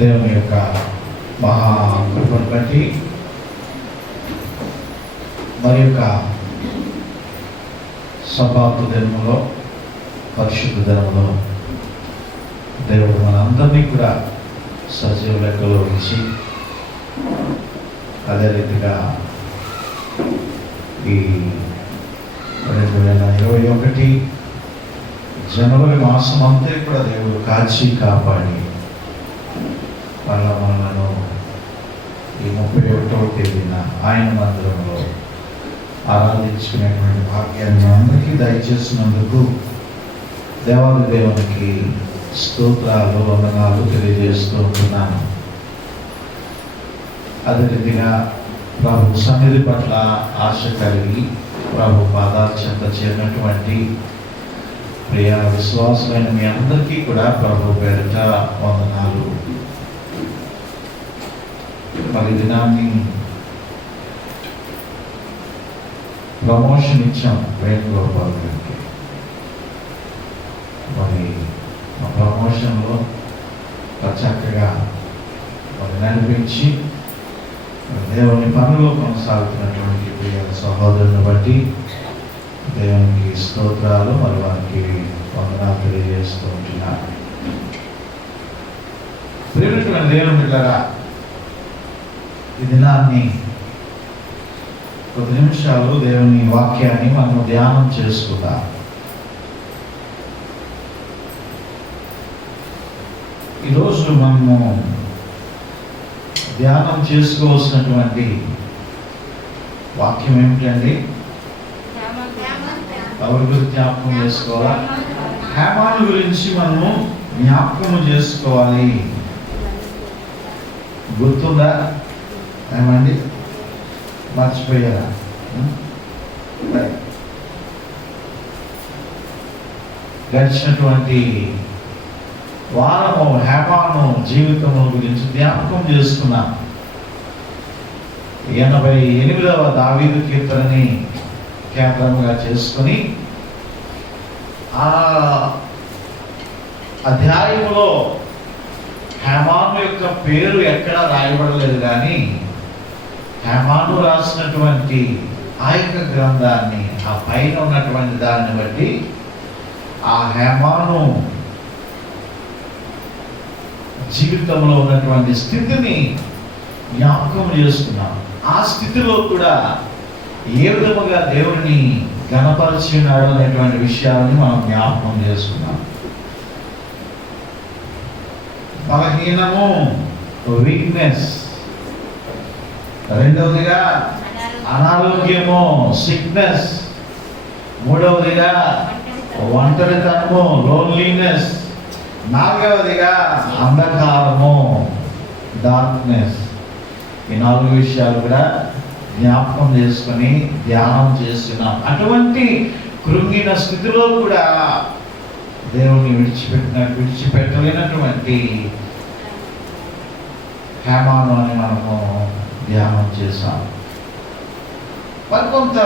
దేవుని యొక్క మహాకృపను బట్టి మరి యొక్క సబాతు దినములో, పరిశుద్ధ దినములో దేవుడు మనందరినీ కూడా సజీవ లెక్కలో ఉంచి, అదే రీతిగా ఈ 2021 జనవరి మాసం అంతా కూడా దేవుడు కాచి కాపాడి మనలను ఈ 31వ తేదీన ఆయన మందిరంలో ఆరాధించుకునేటువంటి భాగ్యాన్ని అందరికీ దయచేసినందుకు దేవాది దేవునికి స్తోత్రాలు, వందనాలు తెలియజేస్తూ ఉంటున్నాను. అదే రీతిగా ప్రభు సన్నిధి పట్ల ఆశ కలిగి ప్రభు పాదాల చెంత చేరినటువంటి ప్రియ విశ్వాసమైన మీ అందరికీ కూడా ప్రభు పేరిట వందనాలు. మరి దినాన్ని ప్రమోషన్ ఇచ్చాం వేణుగోపాల్ గారికి. మరి ఆ ప్రమోషన్లో చక్కగా మరి నడిపించి దేవుని పనులు కొనసాగుతున్నటువంటి ప్రియ సహోదరుని బట్టి దేవునికి స్తోత్రాలు, మరి వారికి వందనాలు తెలియజేస్తూ ఉంటున్నారు. ప్రియమైన దేవుని బిడ్డలారా, ఈ దినాన్ని కొద్ది నిమిషాలు దేవుని వాక్యాన్ని మనం ధ్యానం చేసుకుందాం. ఈరోజు మనము ధ్యానం చేసుకోవాల్సినటువంటి వాక్యం ఏమిటండి? ఎవరి గురించి జ్ఞాపకం చేసుకోవాలా? హేమాను గురించి మనము జ్ఞాపకం చేసుకోవాలి. గుర్తుందా? ఏమండి, మర్చిపోయారా? గడిచినటువంటి వారము హేమాను జీవితము గురించి జ్ఞాపకం చేసుకున్నాం. 88వ దావీదు కీర్తనని కేంద్రంగా చేసుకుని ఆ అధ్యాయంలో హేమాను యొక్క పేరు ఎక్కడా రాయబడలేదు, కానీ హేమాను రాసినటువంటి ఆ యొక్క గ్రంథాన్ని, ఆ పైన ఉన్నటువంటి దాన్ని బట్టి ఆ హేమాను జీవితంలో ఉన్నటువంటి స్థితిని జ్ఞాపకం చేసుకున్నాం. ఆ స్థితిలో కూడా ఏ విధముగా దేవుడిని ఘనపరిచినాడు అనేటువంటి విషయాన్ని మనం జ్ఞాపకం చేసుకున్నాం. బలహీనము, వీక్నెస్. రెండవదిగా అనారోగ్యము, సిక్నెస్. మూడవదిగా ఒంటరితనము, లోన్లీనెస్. నాలుగవదిగా అంధకారము, డార్క్నెస్. ఈ 4 విషయాలు కూడా జ్ఞాపకం చేసుకుని ధ్యానం చేస్తున్నాం. అటువంటి కృంగిన స్థితిలో కూడా దేవుని విడిచిపెట్టలేనటువంటి హేమాను అని మనము ధ్యానం చేశాం. మరికొంత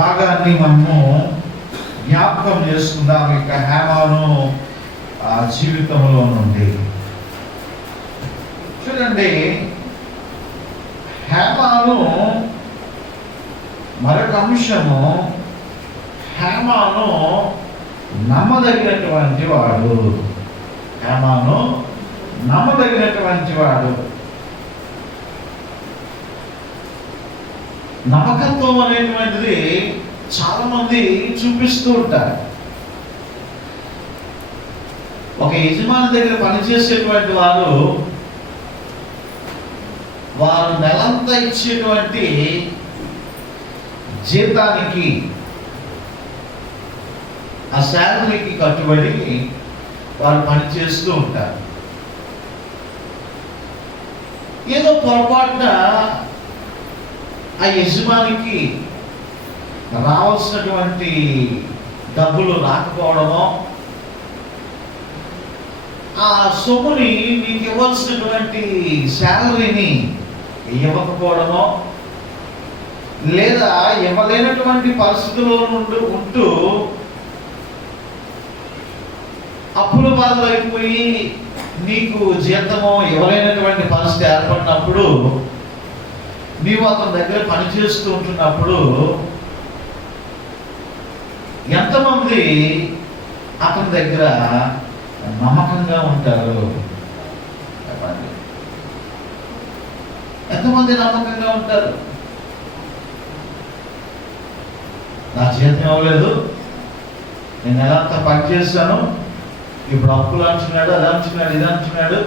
భాగాన్ని మనము జ్ఞాపకం చేసుకుందాం. ఇక హేమాను జీవితంలో నుండి చూడండి, హేమాను మరొక అంశము, హేమాను నమ్మదగినటువంటి వాడు. హేమాను నమ్మదగినటువంటి వాడు. నమ్మకత్వం అనేటువంటిది చాలా మంది చూపిస్తూ ఉంటారు. ఒక యజమాని దగ్గర పనిచేసేటువంటి వారు నెలంతా ఇచ్చేటువంటి జీతానికి, ఆ శాలరీకి కట్టుబడి వారు పనిచేస్తూ ఉంటారు. ఏదో పొరపాటున ఆ యజమానికి రావాల్సినటువంటి డబ్బులు రాకపోవడమో, ఆ సొమ్ముని మీకు ఇవ్వాల్సినటువంటి శాలరీని ఇవ్వకపోవడమో, లేదా ఇవ్వలేనటువంటి పరిస్థితుల్లో ఉంటూ అప్పుల బాధలు అయిపోయి నీకు జీతమో ఇవ్వలేనటువంటి పరిస్థితి ఏర్పడినప్పుడు నీవు అతని దగ్గర పనిచేస్తూ ఉంటున్నప్పుడు ఎంతమంది అతని దగ్గర నమ్మకంగా ఉంటారు? చెప్పండి, ఎంతమంది నమ్మకంగా ఉంటారు? నా జీతం ఇవ్వలేదు, నేను ఎలాంతా పని చేశాను, ఇప్పుడు అప్పులు అంటున్నాడు, అది అంటున్నాడు, ఇది అంటున్నాడు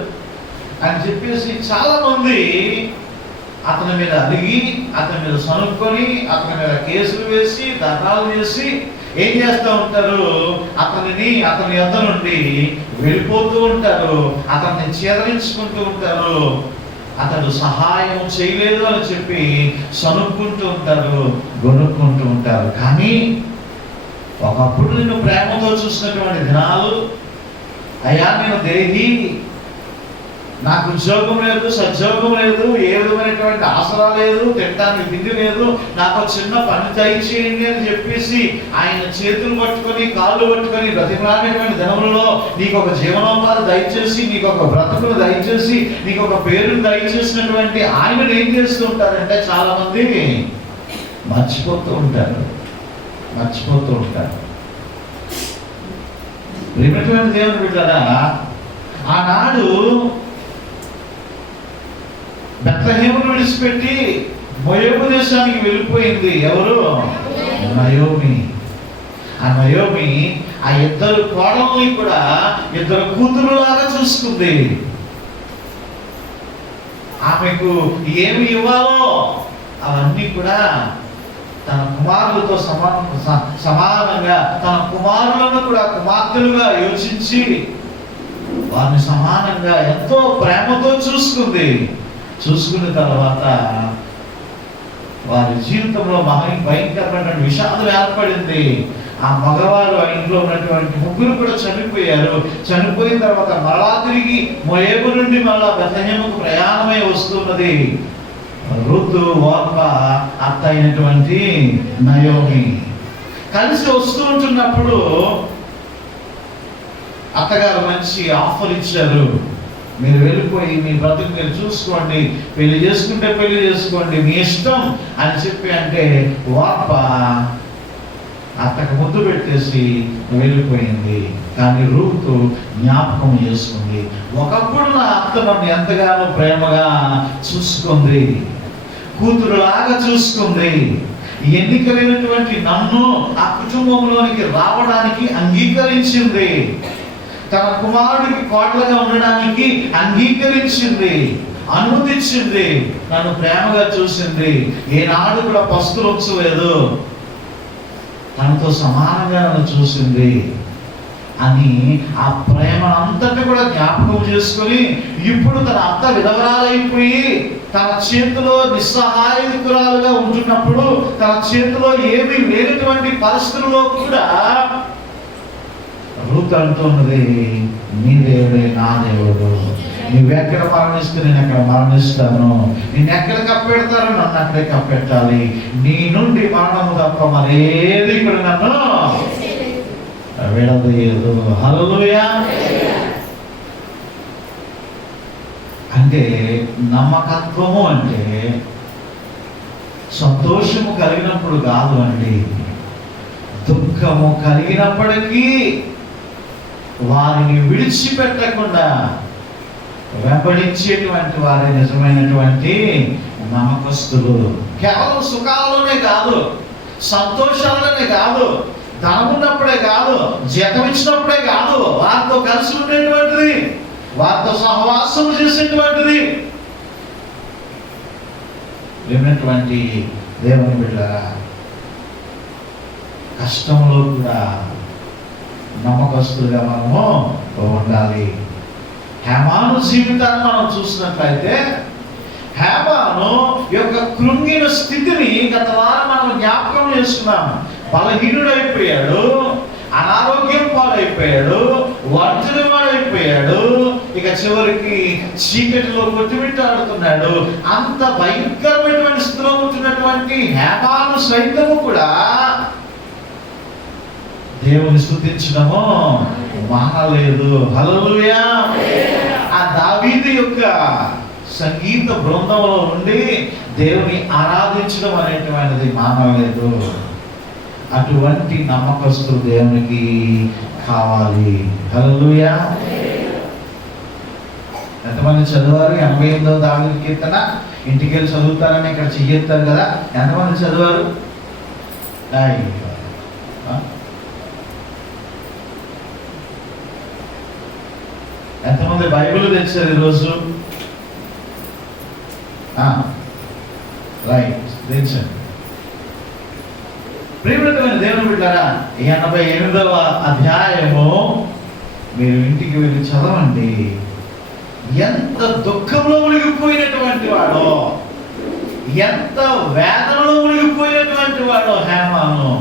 అని చెప్పేసి చాలా మంది అతని మీద అడిగి, అతని మీద సనుక్కొని, అతని మీద కేసులు వేసి, ధర్నాలు చేసి ఏం చేస్తూ ఉంటారు? అతని యొద్ద నుండి వెళ్ళిపోతూ ఉంటారు, అతన్ని చేదరించుకుంటూ ఉంటారు, అతడు సహాయం చేయలేదు అని చెప్పి సనుక్కుంటూ ఉంటారు, గొనుక్కుంటూ ఉంటారు. కానీ ఒకప్పుడు నిన్ను ప్రేమతో చూసినటువంటి దినాలు, అయ్యా నేను దేహి, నాకు ఉద్యోగం లేదు, సద్యోగం లేదు, ఏ విధమైనటువంటి ఆసరా లేదు, తినడానికి తిండి లేదు, నాకు చిన్న పని దయచేయండి అని చెప్పేసి ఆయన చేతులు పట్టుకొని కాళ్ళు పట్టుకొని బ్రతిమలాడినటువంటి దినములలో నీకు ఒక జీవనోపాధి దయచేసి, నీకు ఒక బ్రతుకును దయచేసి, నీకు ఒక పేరును దయచేసినటువంటి ఆయనను ఏం చేస్తూ ఉంటారంటే చాలా మంది మర్చిపోతూ ఉంటారు. ప్రియమైనటువంటి దేవుని బిడ్డలారా, ఆనాడు బెత్లెహేమును విడిచిపెట్టి మోయాబు దేశానికి వెళ్ళిపోయింది ఎవరు? నయోమి. ఆ నయోమి ఆ ఇద్దరు కోడల్ని కూడా ఇద్దరు కూతురులాగా చూసుకుంది. ఆమెకు ఏమి ఇవ్వాలో అవన్నీ కూడా తన కుమారులతో సమానంగా తన కుమారులను కూడా కుమార్తెలుగా యోచించి వారిని సమానంగా ఎంతో ప్రేమతో చూసుకున్న తర్వాత వారి జీవితంలో భయంకరమైన విషాదం ఏర్పడింది. ఆ మగవారు ఆ ఇంట్లో ఉన్నటువంటి ముగ్గురు కూడా చనిపోయారు. చనిపోయిన తర్వాత మరలా తిరిగి మోయాబు నుండి మరలా బెత్లెహేముకు ప్రయాణమై వస్తున్నది రూతు, ఓర్పా అత్త అయినటువంటి నయోమి. కలిసి వస్తూ ఉంటున్నప్పుడు అత్తగారు మంచి ఆఫర్ ఇచ్చారు, మీరు వెళ్ళిపోయి మీ బ్రతుకు మీరు చూసుకోండి, పెళ్లి చేసుకుంటే పెళ్లి చేసుకోండి, మీ ఇష్టం అని చెప్పి అంటే ఓర్పా అత్తకు ముద్దు పెట్టేసి వెళ్ళిపోయింది. కానీ రూతు జ్ఞాపకం చేసుకుంది, ఒకప్పుడు నా అత్త నన్ను ఎంతగానో ప్రేమగా చూసుకుంది, కూతురులాగా చూసుకుంది, ఎన్నికలైనటువంటి నన్ను ఆ కుటుంబంలోనికి రావడానికి అంగీకరించింది, తన కుమారుడికి కోటలుగా ఉండడానికి అంగీకరించింది, అనుమతించింది, నన్ను ప్రేమగా చూసింది, ఏనాడు కూడా పస్తులు ఉంచలేదు, తనతో సమానంగా నన్ను చూసింది అని ఆ ప్రేమ అంతటి కూడా జ్ఞాపకం చేసుకొని ఇప్పుడు తన అత్త విధవరాలైపోయి తన చేతిలో నిస్సహాయకురాలుగా ఉంటున్నప్పుడు, తన చేతిలో ఏమీ లేనటువంటి పరిస్థితుల్లో కూడా రూతు అంటున్నది, నీ దేవుడే నా దేవుడు, నువ్వెక్కడ మరణిస్తే నేను ఎక్కడ మరణిస్తాను, నేను ఎక్కడ కప్పెడతారో నన్ను అక్కడే కప్పెట్టాలి, నీ నుండి మరణము తప్ప మరేది ఇక్కడ నన్ను విడదీయదు. హల్లెలూయా. అంటే నమ్మకత్వము అంటే సంతోషము కలిగినప్పుడు కాదు అండి, దుఃఖము కలిగినప్పటికీ వారిని విడిచిపెట్టకుండా వెంబడించేటువంటి వారే నిజమైనటువంటి నమ్మకస్తులు. కేవలం సుఖాలలోనే కాదు, సంతోషాలలోనే కాదు, ధనం ఉన్నప్పుడే కాదు, జీతం ఇచ్చినప్పుడే కాదు, వారితో కలిసి ఉండేటువంటిది, వారితో సహవాసం చేసేటువంటిది. విన్నటువంటి దేవుని బిడ్డలారా, కష్టంలో కూడా నమ్మకస్తులుగా మనము ఉండాలి. హేమాను జీవితాన్ని మనం చూసినట్లయితే, హేమాను యొక్క కృంగిన స్థితిని గత వారం మనం జ్ఞాపకం చేసుకున్నాం. బలహీనుడైపోయాడు, అనారోగ్యం పాలైపోయాడు, వర్జన వాడైపోయాడు, ఇక చివరికి చీకటిలో కొట్టుమిట్టాడుతున్నాడు. అంత భయంకరమైనటువంటి స్థితిలో ఉంటున్నటువంటి హేమాను సైతము కూడా దేవుని స్తుతించడము మానలేదు. హల్లెలూయా. ఆ దావీదు యొక్క సంగీత బృందంలో ఉండి దేవుని ఆరాధించడం అనేటువంటిది మానలేదు. అటువంటి నమ్మకస్తులు దేవునికి కావాలి. హల్లెలూయా. ఎంతమంది చదివారు? 88వ దావీదు కీర్తన ఇంటికి వెళ్ళి చదువుతారని ఇక్కడ చెయ్యొత్తారు కదా. ఎంతమంది చదివారు? ఎంతమంది బైబిల్ తెచ్చారు ఈరోజు? రైట్, తెచ్చారు. ప్రియమైన దేవుని బిడ్డలారా, 88వ అధ్యాయము మీరు ఇంటికి వెళ్ళి చదవండి. ఎంత దుఃఖంలో మునిగిపోయినటువంటి వాడో, ఎంత వేదనలో మునిగిపోయినటువంటి వాడో హేమాను,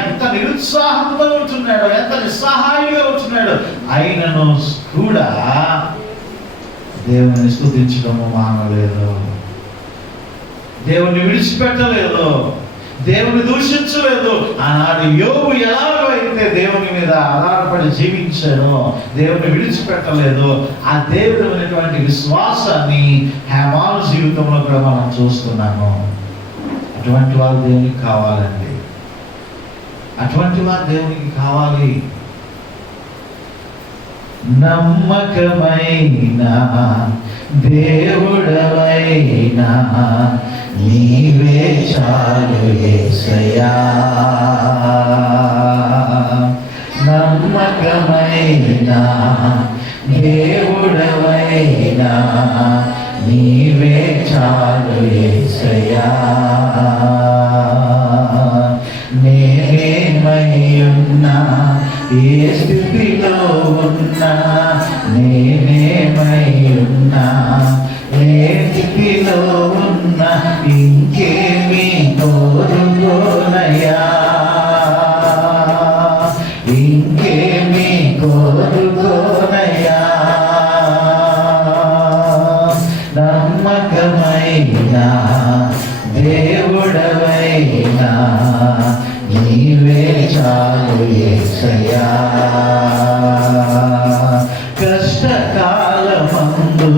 ఎంత నిరుత్సాహంతో ఉంటున్నాడో, ఎంత నిస్సహాయుగా ఉంటున్నాడో, అయినను కూడా దేవుని స్తుతించడము మానలేదు. దేవుని విడిచిపెట్టలేదు, దేవుని దూషించలేదు. ఆనాడు యోబు ఎలాగో అయితే దేవుని మీద ఆధారపడి జీవించాడో, దేవుని విడిచిపెట్టలేదు. ఆ దేవుడు అనేటువంటి విశ్వాసాన్ని హేమాను జీవితంలో కూడా మనం చూస్తున్నాము. అటువంటి వారు దేవునికి కావాలండి. అటువంటి వారు దేవునికి కావాలి. నమ్మకమైన దేవుడవైనా నీవే చాలు యేసయ్యా. నమ్మకమైన దేవుడవైనా నీవే చాలు యేసయ్యా. నేనేమయ్యున్నా, ఏ స్థితిలో ఉన్నా, నేనేమయ్యున్నా, ఏ స్థితిలో ఉన్నా, ఇంకేమీ కోరుకోనయ్యా, ఇంకేమీ కోరుకోనయ్యా. నమ్మకమైన దేవుడవైనా నీవే చాలు యేసయ్యా. కష్టకాలమందు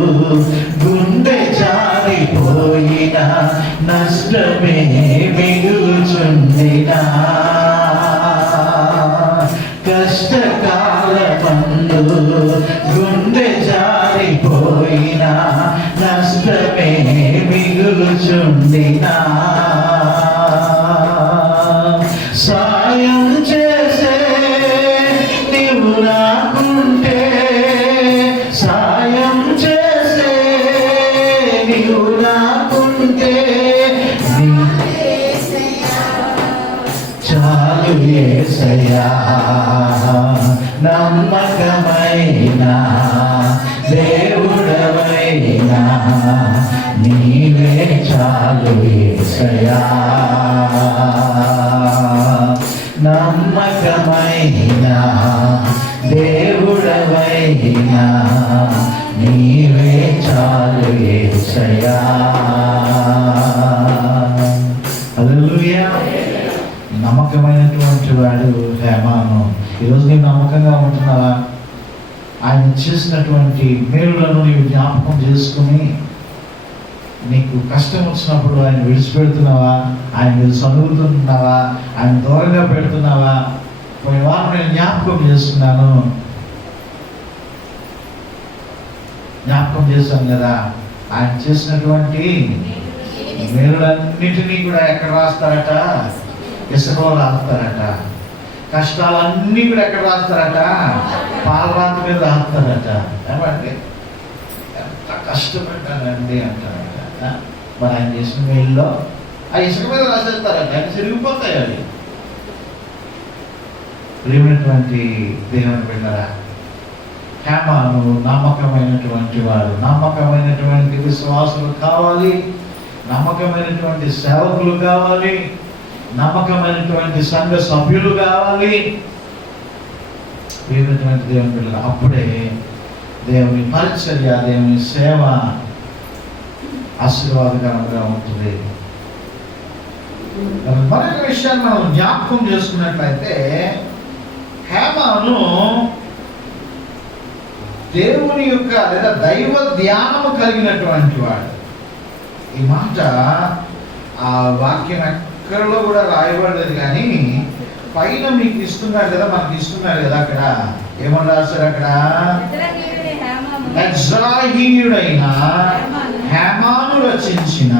గుండె జారిపోయినా, నష్టమే మిగులుచుండినా, కష్టకాలమందు గుండె జారిపోయినా, నష్టమే మిగులుచుండినా, సాయం చేసే నీవు నాకుంటే, సాయం చేసే నీవు నాకుంటే, చాలు యేసయ్యా. నమ్మకమైన దేవుడవైనా నీవే చాలు యేసయ్యా. నమ్మకమైన దేవుడవైనా నీవే చాలు యేసయ్యా. హల్లెలూయా. నమ్మకమైనటువంటి వాడు హేమాను. ఈరోజు నీవు నమ్మకంగా ఉంటున్నావా? ఆయన చేసినటువంటి మేలులను నీవు జ్ఞాపకం చేసుకుని నీకు కష్టం వచ్చినప్పుడు ఆయన విడిచిపెడుతున్నావా? ఆయన మీద చదువుతున్నావా? ఆయన దూరంగా పెడుతున్నావా? పోయిన వారం నేను జ్ఞాపకం చేశాను కదా, ఆయన చేసినటువంటి మేలులన్నిటినీ కూడా ఎక్కడ రాస్తారట? ఇసుకలో రాస్తారట. కష్టాలన్నీ కూడా ఎక్కడ రాస్తారట? పాలరాతి మీద రాస్తారట. ఏమంటే ఎంత కష్టపడ్డానండి అంటారట. మరి ఆయన చేసిన మేలులో ఆ ఇసుక మీద రాసేస్తారట, ఆయన చిరిగిపోతాయి అవి. ప్రియమైనటువంటి దేవుని బిడ్డలారా, హేమాను నమ్మకమైనటువంటి వాడు. నమ్మకమైనటువంటి విశ్వాసులు కావాలి, నమ్మకమైనటువంటి సేవకులు కావాలి, నమ్మకమైనటువంటి సంఘ సభ్యులు కావాలి. ప్రియమైనటువంటి దేవుని బిడ్డలారా, అప్పుడే దేవుని పరిచర్య, దేవుని సేవ ఆశీర్వాదకరంగా ఉంటుంది. మరొక విషయాన్ని మనం జ్ఞాపకం చేసుకున్నట్లయితే, హేమాను దేవుని యొక్క లేదా దైవ ధ్యానము కలిగినటువంటి వాడు. ఈ మాట ఆ వాక్యం ఎక్కడలో కూడా రాయబడలేదు, కానీ పైన మీకు ఇస్తున్నారు కదా, మనకి ఇస్తున్నారు కదా, అక్కడ ఏమని రాశారు? అక్కడ ఎజ్రాహీయుడైన హేమాను రచించిన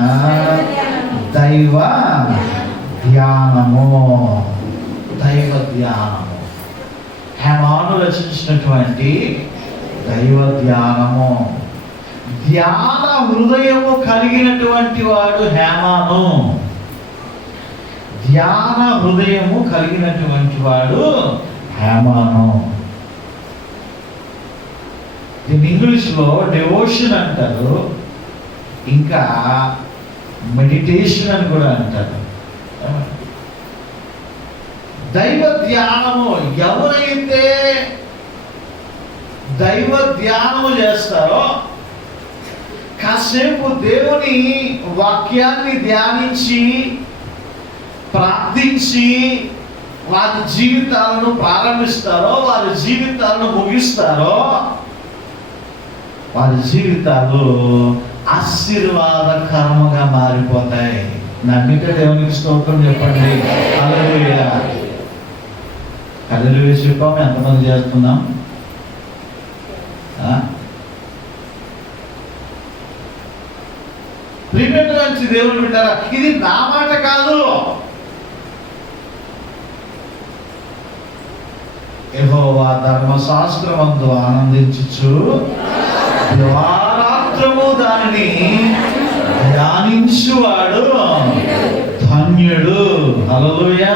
దైవ ధ్యానము. దైవ ధ్యానము, హేమాను రచించినటువంటి దైవ ధ్యానము. ధ్యాన హృదయము కలిగినటువంటి వాడు హేమాను. ధ్యాన హృదయము కలిగినటువంటి వాడు హేమాను. దీన్ని ఇంగ్లీష్లో డివోషన్ అంటారు, ఇంకా మెడిటేషన్ అని కూడా అంటారు. దైవ ధ్యానము, ఎవరైతే దైవ ధ్యానము చేస్తారో, కాసేపు దేవుని వాక్యాన్ని ధ్యానించి ప్రార్థించి వారి జీవితాలను ప్రారంభిస్తారో, వారి జీవితాలను ముగిస్తారో, వారి జీవితాలు ఆశీర్వాదకరముగా మారిపోతాయి. నమ్మిక దేవునికి స్తోత్రం చెప్పండి. హల్లెలూయా. హల్లెలూయా చెప్పాము. ఎంతమంది చేస్తున్నాం? ప్రియమైనటువంటి దేవుని బిడ్డలారా, ఇది నా మాట కాదు. యెహోవా ధర్మశాస్త్రమందు ఆనందించుచు దివారాత్రము దానిని ధ్యానించువాడు ధన్యుడు. హల్లెలూయా.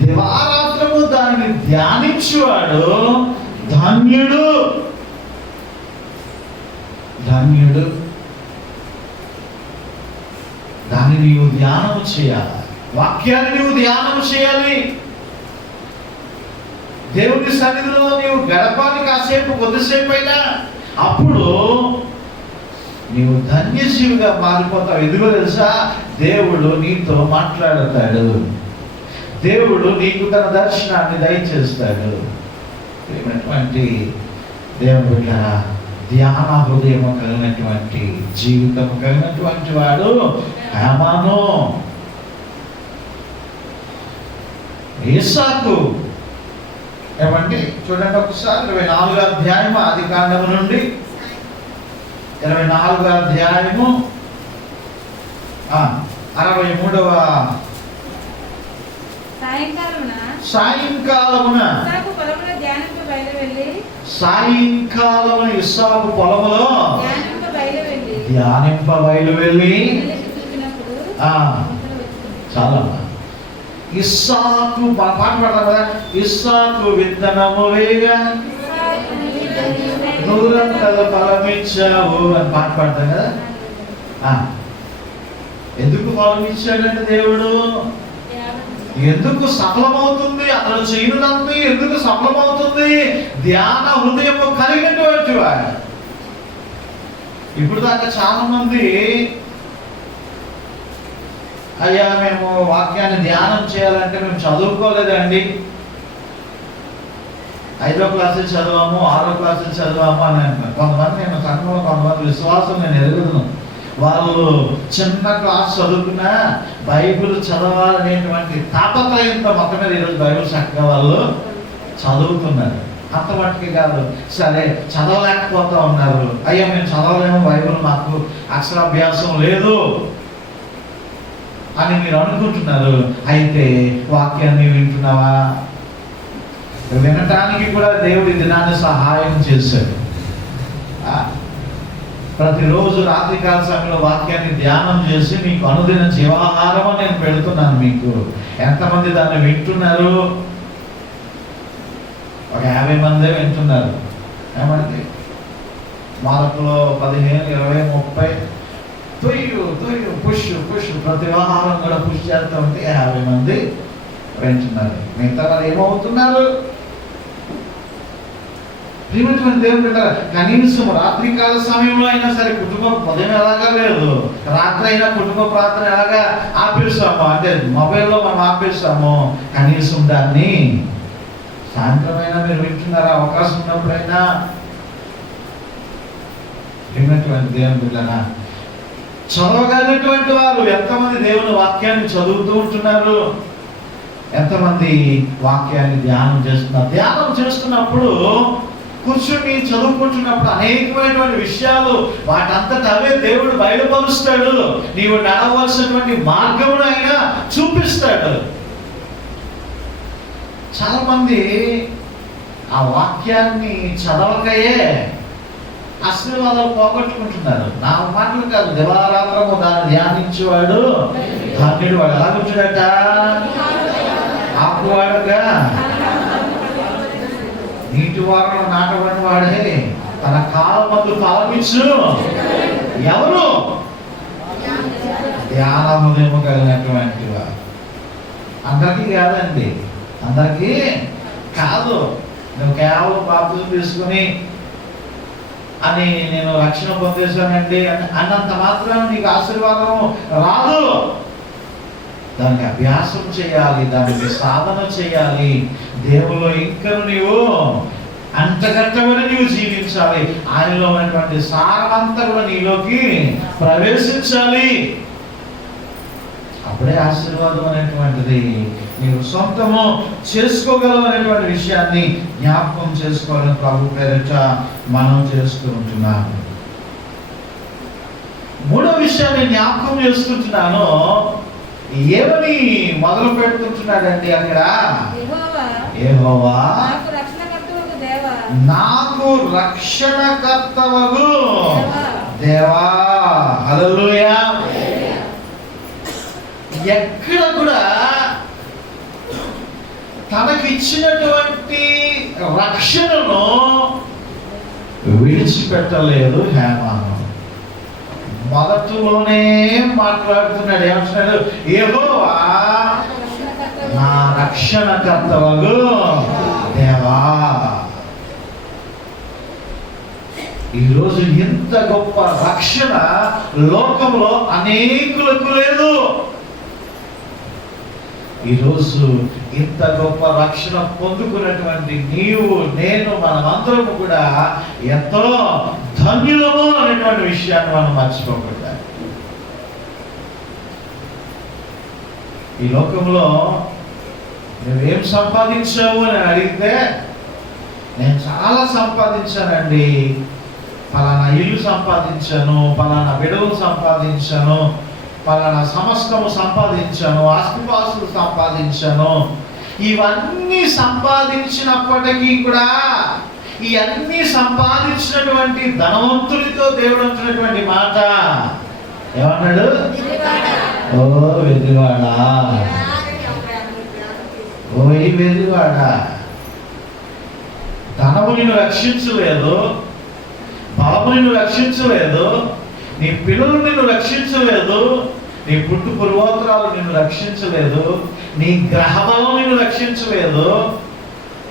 దివారాత్రము దానిని ధ్యానించువాడు ధన్యుడు. ధన్యుడు. దాన్ని నీవు ధ్యానం చేయాలి. వాక్యాన్ని నీవు ధ్యానం చేయాలి. దేవుని సన్నిధిలో నీవు గడపాలి కాసేపు, కొద్దిసేపు అయినా. అప్పుడు నీవు ధన్యజీవిగా మారిపోతావు. ఎందుకో తెలుసా? దేవుడు నీతో మాట్లాడతాడు. దేవుడు నీకు తన దర్శనాన్ని దయచేస్తాడు. ఏమైనటువంటి దేవుని బిడ్డ, ధ్యాన హృదయం కలిగినటువంటి జీవితం కలిగినటువంటి వాడు హేమాను. ఇస్సాకు ఏమండి? చూడండి ఒకసారి 24వ అధ్యాయము, ఆది కాండము నుండి 24వ అధ్యాయము 63వ సాయంకాలమున ఇస్సాకు పొలములో ధ్యానింప బయలువెళ్ళి చాలా ఇస్సాకు పాట పాడతారు కదా, ఇస్సాకు విత్తనము వేగా దూరం కల ఫలమిచ్చావు అని పాట పాడతాం కదా. ఎందుకు ఫలమిచ్చాడంటే దేవుడు? ఎందుకు సఫలమవుతుంది? అతను చేయనుంది ఎందుకు సఫలమవుతుంది? ధ్యాన హృదయము కలిగినటువంటి వాడు. ఇప్పుడు దాకా చాలా మంది, అయ్యా మేము వాక్యాన్ని ధ్యానం చేయాలంటే మేము చదువుకోలేదండి, 5వ క్లాసులు చదివాము, 6వ క్లాసులు చదివాము అని అంటారు కొంతమంది. నేను సంఘంలో కొంతమంది విశ్వాసం నేను ఎరుగుదును, వాళ్ళు చిన్న క్లాస్ చదువుకున్నా బైబిల్ చదవాలనేటువంటి తాపత్రయంతో మొత్తం మీద ఈరోజు బైబిల్ చక్కగా వాళ్ళు చదువుతున్నారు. అంత మట్టుకి కాదు, సరే చదవలేకపోతా ఉన్నారు, అయ్యా మేము చదవలేము, బైబిల్ మాకు అక్షరాభ్యాసం లేదు అని మీరు అనుకుంటున్నారు. అయితే వాక్యాన్ని వింటున్నావా? వినటానికి కూడా దేవుడి దినాన్ని సహాయం చేశాడు. ప్రతిరోజు రాత్రికాల సమయంలో వాక్యాన్ని ధ్యానం చేసి మీకు అనుదిన జీవాహారం నేను పెడుతున్నాను. మీకు ఎంతమంది దాన్ని వింటున్నారు? ఒక 50 మందే వింటున్నారు. ఏమంటే మార్కులో 15, 20, 30 తొయ్యు పుష్ ప్రతి వాహారం కూడా పుష్ చేస్తూ ఉంటే 50 మంది వింటున్నారు. మిగతా వాళ్ళు ఏమవుతున్నారు? ప్రియమైనటువంటి దేవుని బిడ్డ, కనీసం రాత్రికాల సమయంలో అయినా సరే కుటుంబం ఉదయం ఎలాగా లేదు, రాత్రి అయినా కుటుంబ ప్రార్థన ఎలాగా ఆపేస్తాము అంటే మొబైల్లో మనం ఆపేస్తాము, కనీసం దాన్ని సాయంత్రమైనా మీరు వింటున్నారా? అవకాశం ఉన్నప్పుడైనా. ప్రియమైనటువంటి దేవుని బిడ్డనా, చదవగలిగినటువంటి వారు ఎంతమంది దేవుని వాక్యాన్ని చదువుతూ ఉంటున్నారు? ఎంతమంది వాక్యాన్ని ధ్యానం చేస్తున్నారు? ధ్యానం చేస్తున్నప్పుడు కూర్చొని చదువుకుంటున్నప్పుడు అనేకమైనటువంటి విషయాలు వాటంతట అవే దేవుడు బయలుపరుస్తాడు. నీవు నడవలసినటువంటి మార్గమును ఆయన చూపిస్తాడు. చాలా మంది ఆ వాక్యాన్ని చదవకయే ఆశీర్వాదాలు పోగొట్టుకుంటున్నారు. నా మాటలు కాదు, దివారాత్రము దాన్ని ధ్యానించేవాడు ధన్యుడు. వాడు ఎలా కూర్చుడట? ఆకువాడుగా నీటి వారంలో నాటబడిన వాడే, తన కాలమందు ఫలమిచ్చు ఎవరు? ధ్యాన హృదయము కలిగినటువంటి వారు. అందరికీ కాదండి, అందరికీ కాదు. నువ్వు కేవలం బాప్తిజం తీసుకుని అని నేను రక్షణ పొందేశానండి అన్నంత మాత్రం నీకు ఆశీర్వాదం రాదు. దానికి అభ్యాసం చేయాలి, దానికి సాధన చేయాలి. దేవులో ఇంకా నీవు అంతకంతవరకు నీవు జీవించాలి. ఆయనలో ఉన్నటువంటి సారమంతా కూడా నీలోకి ప్రవేశించాలి. అప్పుడే ఆశీర్వాదం అనేటువంటిది నీవు సొంతము చేసుకోగలవు అనేటువంటి విషయాన్ని జ్ఞాపకం చేసుకోవాలని ప్రభు పేరిట మనం చేసుకుంటున్నాము. మూడో విషయాన్ని జ్ఞాపకం చేసుకుంటున్నాను. ఏమని మొదలు పెడుతుంటున్నాడండి అక్కడ? యెహోవా నాకు రక్షణకర్తవగు దేవా. హల్లెలూయా. ఎక్కడ కూడా తనకిచ్చినటువంటి రక్షణను విడిచిపెట్టలేదు హేమాను. మొదటిలోనే మాట్లాడుతున్నాడు. ఏమంటున్నాడు? యెహోవా నా రక్షణకర్తవగు దేవా. ఈరోజు ఇంత గొప్ప రక్షణ లోకంలో అనేకులకు లేదు. ఈరోజు ఇంత గొప్ప రక్షణ పొందుకున్నటువంటి నీవు, నేను, మనమందరము కూడా ఎంతో ధన్యులము అనేటువంటి విషయాన్ని మనం మర్చిపోకూడదు. ఈ లోకంలో నువ్వేం సంపాదించావు అని అడిగితే, నేను చాలా సంపాదించానండి, పలానా ఇల్లు సంపాదించాను, పలానా బిడలు సంపాదించాను, పలానా సమస్తము సంపాదించాను, ఆస్తిపాస్తులు సంపాదించాను. ఇవన్నీ సంపాదించినప్పటికీ కూడా ఈ అన్ని సంపాదించినటువంటి ధనవంతుడితో దేవుడు అంటున్నటువంటి మాట ఏమన్నాడు? ఓ వెర్రివాడా, ఓ ఈ వెర్రివాడా, ధనము నిన్ను రక్షించలేదు, బలము నిన్ను రక్షించలేదు, నీ పిల్లలు నిన్ను రక్షించలేదు, నీ పుట్టు పూర్వోత్తరాలు నిన్ను రక్షించలేదు, నీ గ్రహబలం నిన్ను రక్షించలేదు,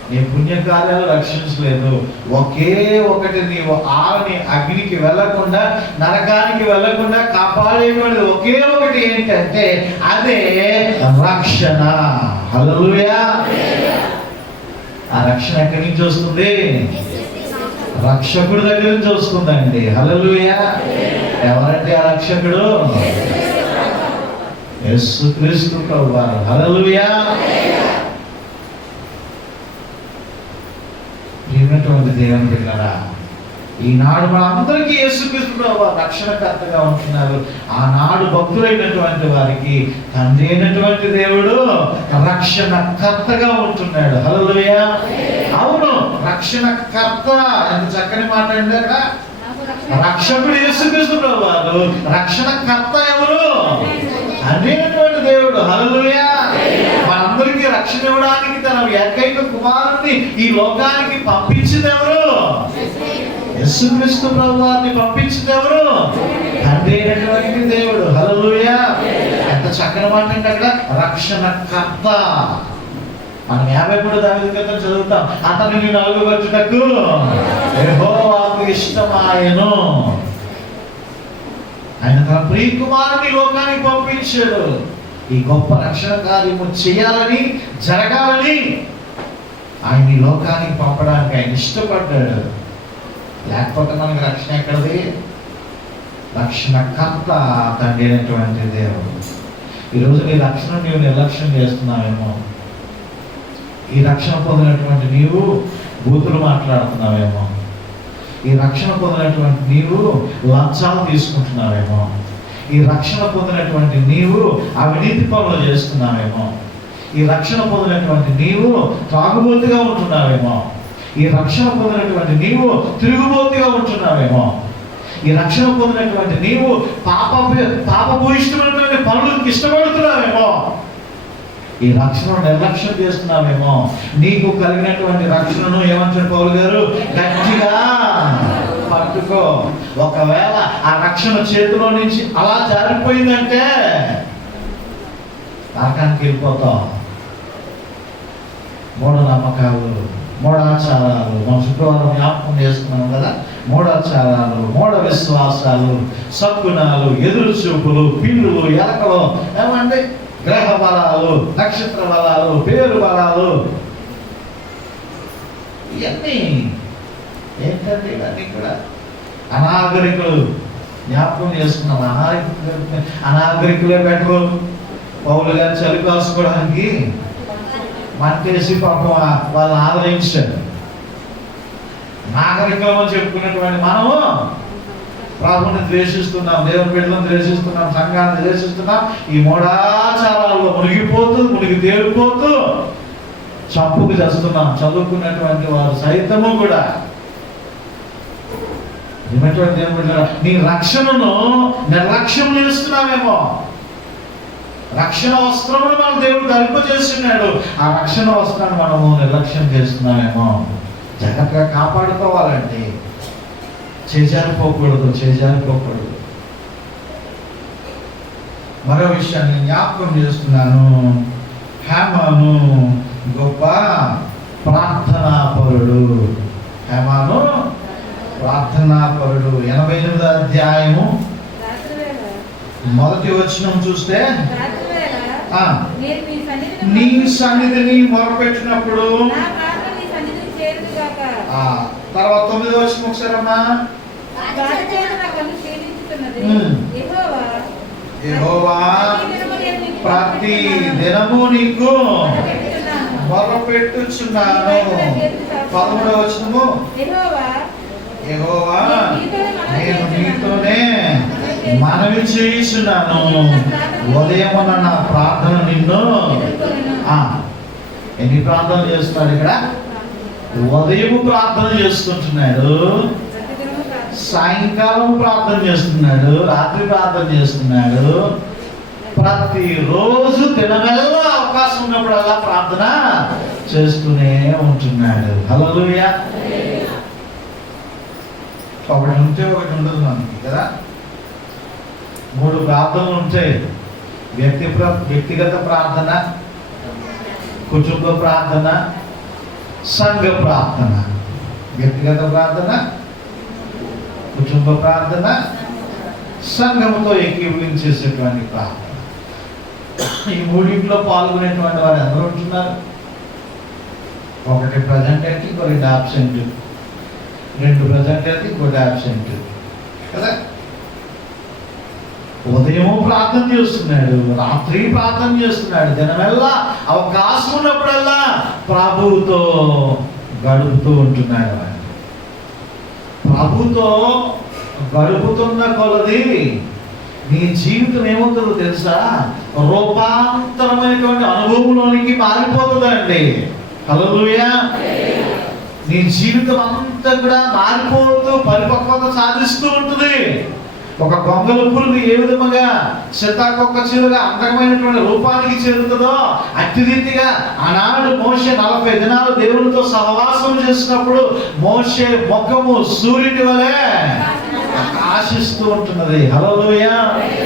నీ పుణ్యకార్యాలు రక్షించలేదు. ఒకే ఒకటి నీవు ఆరని అగ్నికి వెళ్లకుండా, నరకానికి వెళ్లకుండా కాపాడేటువంటిది ఒకే ఒకటి ఏంటంటే అదే రక్షణ. హల్లెలూయా. ఆ రక్షణ ఎక్కడి నుంచి వస్తుంది? రక్షకుడి దగ్గర నుంచి వస్తుందండి. హల్లెలూయా. ఎవరంటే ఆ రక్షకుడు? యేసుక్రీస్తు ప్రభువారు. హల్లెలూయా. ప్రియమైనటువంటి దేవుని బిడ్డలారా, ఈనాడు మనందరికీ యేసుక్రీస్తు ప్రభువారు రక్షణకర్తగా ఉంటున్నారు. ఆనాడు భక్తులైనటువంటి వారికి తండ్రి అయినటువంటి దేవుడు రక్షణకర్తగా ఉంటున్నాడు. హల్లెలూయా. అవును, రక్షణకర్త. ఎంత చక్కని మాట అండి అక్కడ. రక్షకుడు యేసుక్రీస్తు ప్రభువారు, రక్షణకర్త ఎవరు? అనేటువంటి దేవుడు. హల్లెలూయా. మనందరికీ రక్షణ ఇవ్వడానికి తన ఏకైక కుమారుని ఈ లోకానికి పంపించింది ఎవరు? యేసుక్రీస్తు ప్రభువారిని పంపించింది ఎవరు? తండ్రి అయినటువంటి దేవుడు. హల్లెలూయా. ఎంత చక్కని మాట అంటే అక్కడ రక్షణకర్త. మనం 53 దావీదు కీర్తన చదువుతాం. అతనిని నలుగుబట్టుటకు యెహోవాకు ఇష్టమాయెను. ఆయన తన ప్రియ కుమారుని లోకానికి పంపించాడు. ఈ గొప్ప రక్షణ కార్యము చేయాలని, జరగాలని ఆయన ఈ లోకానికి పంపడానికి ఆయన ఇష్టపడ్డాడు. లేకపోతే మనకి రక్షణ ఎక్కడది? రక్షణకర్త తండ్రి అయినటువంటి దేవుడు. ఈరోజు నీ రక్షణ నీవు నిర్లక్ష్యం చేస్తున్నావేమో. ఈ రక్షణ పొందినటువంటి నీవు బూతులు మాట్లాడుతున్నావేమో. ఈ రక్షణ పొందినటువంటి నీవు లంచాలు తీసుకుంటున్నావేమో. ఈ రక్షణ పొందినటువంటి నీవు అవినీతి పనులు చేస్తున్నావేమో. ఈ రక్షణ పొందినటువంటి నీవు తాగుబోతుగా ఉంటున్నావేమో. ఈ రక్షణ పొందినటువంటి నీవు తిరుగుబోతుగా ఉంటున్నావేమో. ఈ రక్షణ పొందినటువంటి నీవు పాపభూయిష్టమైనటువంటి పనులకు ఇష్టపడుతున్నావేమో. ఈ రక్షణను నిర్లక్ష్యం చేస్తున్నావేమో. నీకు కలిగినటువంటి రక్షణను ఏమంటారు పౌలు గారు? గట్టిగా పట్టుకో. ఒకవేళ ఆ రక్షణ చేతిలో నుంచి అలా జారిపోయిందంటే నరకానికి వెళ్ళిపోతాం. మూఢనమ్మకాలు, మూఢాచారాలు, మనం శుక్రవారం జ్ఞాపకం చేసుకున్నాం కదా. మూఢాచారాలు, మూఢ విశ్వాసాలు, సద్గుణాలు, ఎదురు చూపులు, పిల్లులు, ఎలకలు, ఏమంటే గ్రహ బలాలు, నక్షత్ర బలాలు, పేరు బలాలు, ఇవన్నీ ఏంటంటే ఇవన్నీ కూడా అనాగరికులు. జ్ఞాపకం చేసుకున్నాం. అనాగరికులే బెటరు. పౌలు గారు చలి కాసుకోవడానికి మంటేసి పాపం వాళ్ళని ఆదరించాడు. నాగరికులు అని చెప్పుకున్నటువంటి మనము ప్రభుని ద్వేషిస్తున్నాం, దేవుని బిడ్డలను ద్వేషిస్తున్నాం, సంఘాన్ని ద్వేషిస్తున్నాం. ఈ మూఢాచారాల్లో మునిగి తేలిపోతూ చంపుకు చేస్తున్నాం. చదువుకున్నటువంటి వారు సైతము కూడా నీ రక్షణను నిర్లక్ష్యం చేస్తున్నామేమో. రక్షణ వస్త్రమును మన దేవుడు ధరింపజేస్తున్నాడు. ఆ రక్షణ వస్త్రాన్ని మనము నిర్లక్ష్యం చేస్తున్నామేమో. జాగ్రత్తగా కాపాడుకోవాలంటే చేజారిపోకూడదు. మరో విషయాన్ని జ్ఞాపకం చేస్తున్నాను. హేమాను గొప్ప ప్రార్థనాపరుడు. హేమాను ప్రార్థనాపరుడు. 88వ అధ్యాయము మొదటి వచనం చూస్తే, నీ సన్నిధిని మొరపెట్టినప్పుడు, తర్వాత 9వ వచనం ఒకసారమ్మా, యెహోవా ప్రతి దినము నీకు మొరపెట్టుచున్నాను. 11వ వచనము, యెహోవా నేను నీతోనే మనవి చేయుచున్నాను, ఉదయమున నా ప్రార్థన నిన్ను. ఎన్ని ప్రార్థనలు చేస్తున్నాడు ఇక్కడ? ఉదయము ప్రార్థన చేసుకుంటున్నాడు, సాయంకాలం ప్రార్థన చేస్తున్నాడు, రాత్రి ప్రార్థన చేస్తున్నాడు. ప్రతిరోజు దినమెల్లా అవకాశం ఉన్నప్పుడల్లా ప్రార్థన చేస్తూనే ఉంటున్నాడు. హల్లెలూయా. ఒకటి ఉంటే ఒకటి ఉండదు మనకి కదా. 3 ప్రార్థనలు ఉంటాయి. వ్యక్తిగత ప్రార్థన, కుటుంబ ప్రార్థన, సంఘ ప్రార్థన. వ్యక్తిగత ప్రార్థన, కుటుంబ ప్రార్థన, సంఘంతో ఏకీభవించేసేటువంటి ప్రార్థన. ఈ మూడింట్లో పాల్గొనేటువంటి వారు అందరూ ఉంటున్నారు. ఒకటి ప్రజెంట్ అయితే ఇంకొకటి ఆబ్సెంట్, 2 ప్రజెంట్ అయితే ఇంకోటి ఆబ్సెంట్ కదా. ఉదయము ప్రార్థన చేస్తున్నాడు, రాత్రి ప్రార్థన చేస్తున్నాడు, దినమెల్లా అవకాశం ఉన్నప్పుడల్లా ప్రభువుతో గడుపుతూ ఉంటున్నాడు. ప్రభుతో గడుపుతున్న కొలది నీ జీవితం ఏమవుతుందో తెలుసా? రూపాంతరమైనటువంటి అనుభవంలోనికి మారిపోతుందండి. హల్లెలూయా. నీ జీవితం అంతా కూడా మారిపోతూ పరిపక్వత సాధిస్తూ ఉంటుంది. ఒక గొంగల పురుగు ఏ విధముగా సీతాకొక చిలుగా అందమైనటువంటి రూపానికి చేరుతుందో అట్టి రీతిగా ఆనాడు మోషే 40 దినాలు దేవునితో సహవాసం చేసినప్పుడు మోషే ముఖము సూర్యుని వలె ఆశిస్తూ ఉంటున్నది. హల్లెలూయా.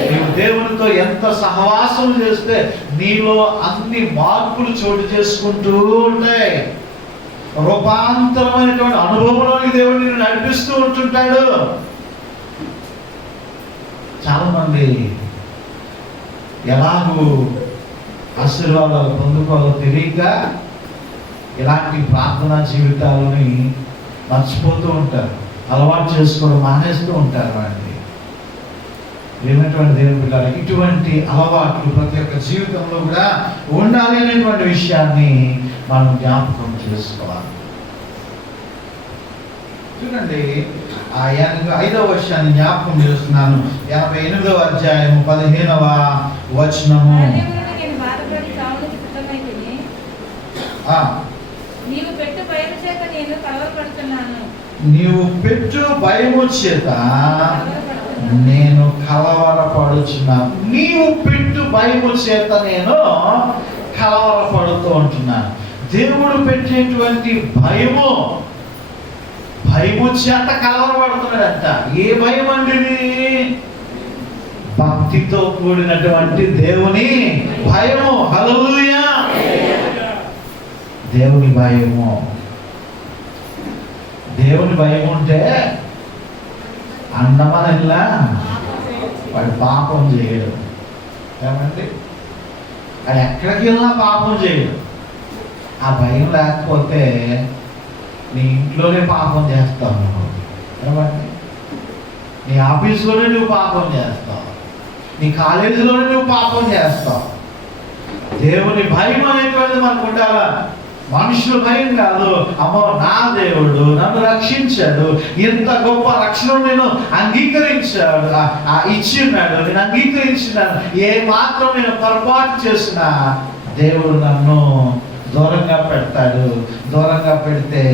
నీవు దేవునితో ఎంత సహవాసం చేస్తే నీలో అన్ని మార్పులు చోటు చేసుకుంటూ ఉంటాయి. రూపాంతరమైనటువంటి అనుభవంలోకి దేవుడు నిన్ను నడిపిస్తూ ఉంటుంటాడు. చాలా మంది ఎలాగూ ఆశీర్వాదాలు పొందుకోవాలో తెలియక ఇలాంటి ప్రార్థనా జీవితాలని మర్చిపోతూ ఉంటారు, అలవాటు చేసుకోవడం మానేస్తూ ఉంటారు. వాటిని ఏమైనటువంటి దేవుని పిల్లలు, ఇటువంటి అలవాట్లు ప్రతి ఒక్క జీవితంలో కూడా ఉండాలి అనేటువంటి విషయాన్ని మనం జ్ఞాపకం చేసుకోవాలి. చూడండి, ఆ 5వ వర్షాన్ని జ్ఞాపకం చేస్తున్నాను. 58వ అధ్యాయము 15వ వచనము. నీవు పెట్టు భయము చేత నేను కలవరపడుచున్నాను. నీవు పెట్టు భయము చేత నేను కలవరపడుతూ ఉంటున్నాను. దేవుడు పెట్టేటువంటి భయము చేత కలవరపడుతున్నాడంట. ఏ భయం అండి ఇది? భక్తితో కూడినటువంటి దేవుని భయము. హల్లెలూయా. దేవుని భయము. దేవుని భయం ఉంటే అన్నమనల్లా వాడు పాపం చేయడు. ఏమండి, వాడు ఎక్కడికి వెళ్ళినా పాపం చేయడు. ఆ భయం లేకపోతే నీ ఇంట్లోనే పాపం చేస్తావు. ఏమండి, నీ ఆఫీస్లోనే నువ్వు పాపం చేస్తావు, నీ కాలేజీలోనే నువ్వు పాపం చేస్తావు. దేవుని భయం అనేటువంటిది మనకు ఉండాలా. మనుషుల భయం కాదు. అమ్మో, నా దేవుడు నన్ను రక్షించాడు, ఇంత గొప్ప రక్షణ నేను అంగీకరించాడు, ఇచ్చిన్నాడు, నేను అంగీకరించినాను. ఏ మాత్రం నేను పొరపాటు చేసినా దేవుడు నన్ను దూరంగా పెడతాడు. దూరంగా పెడితే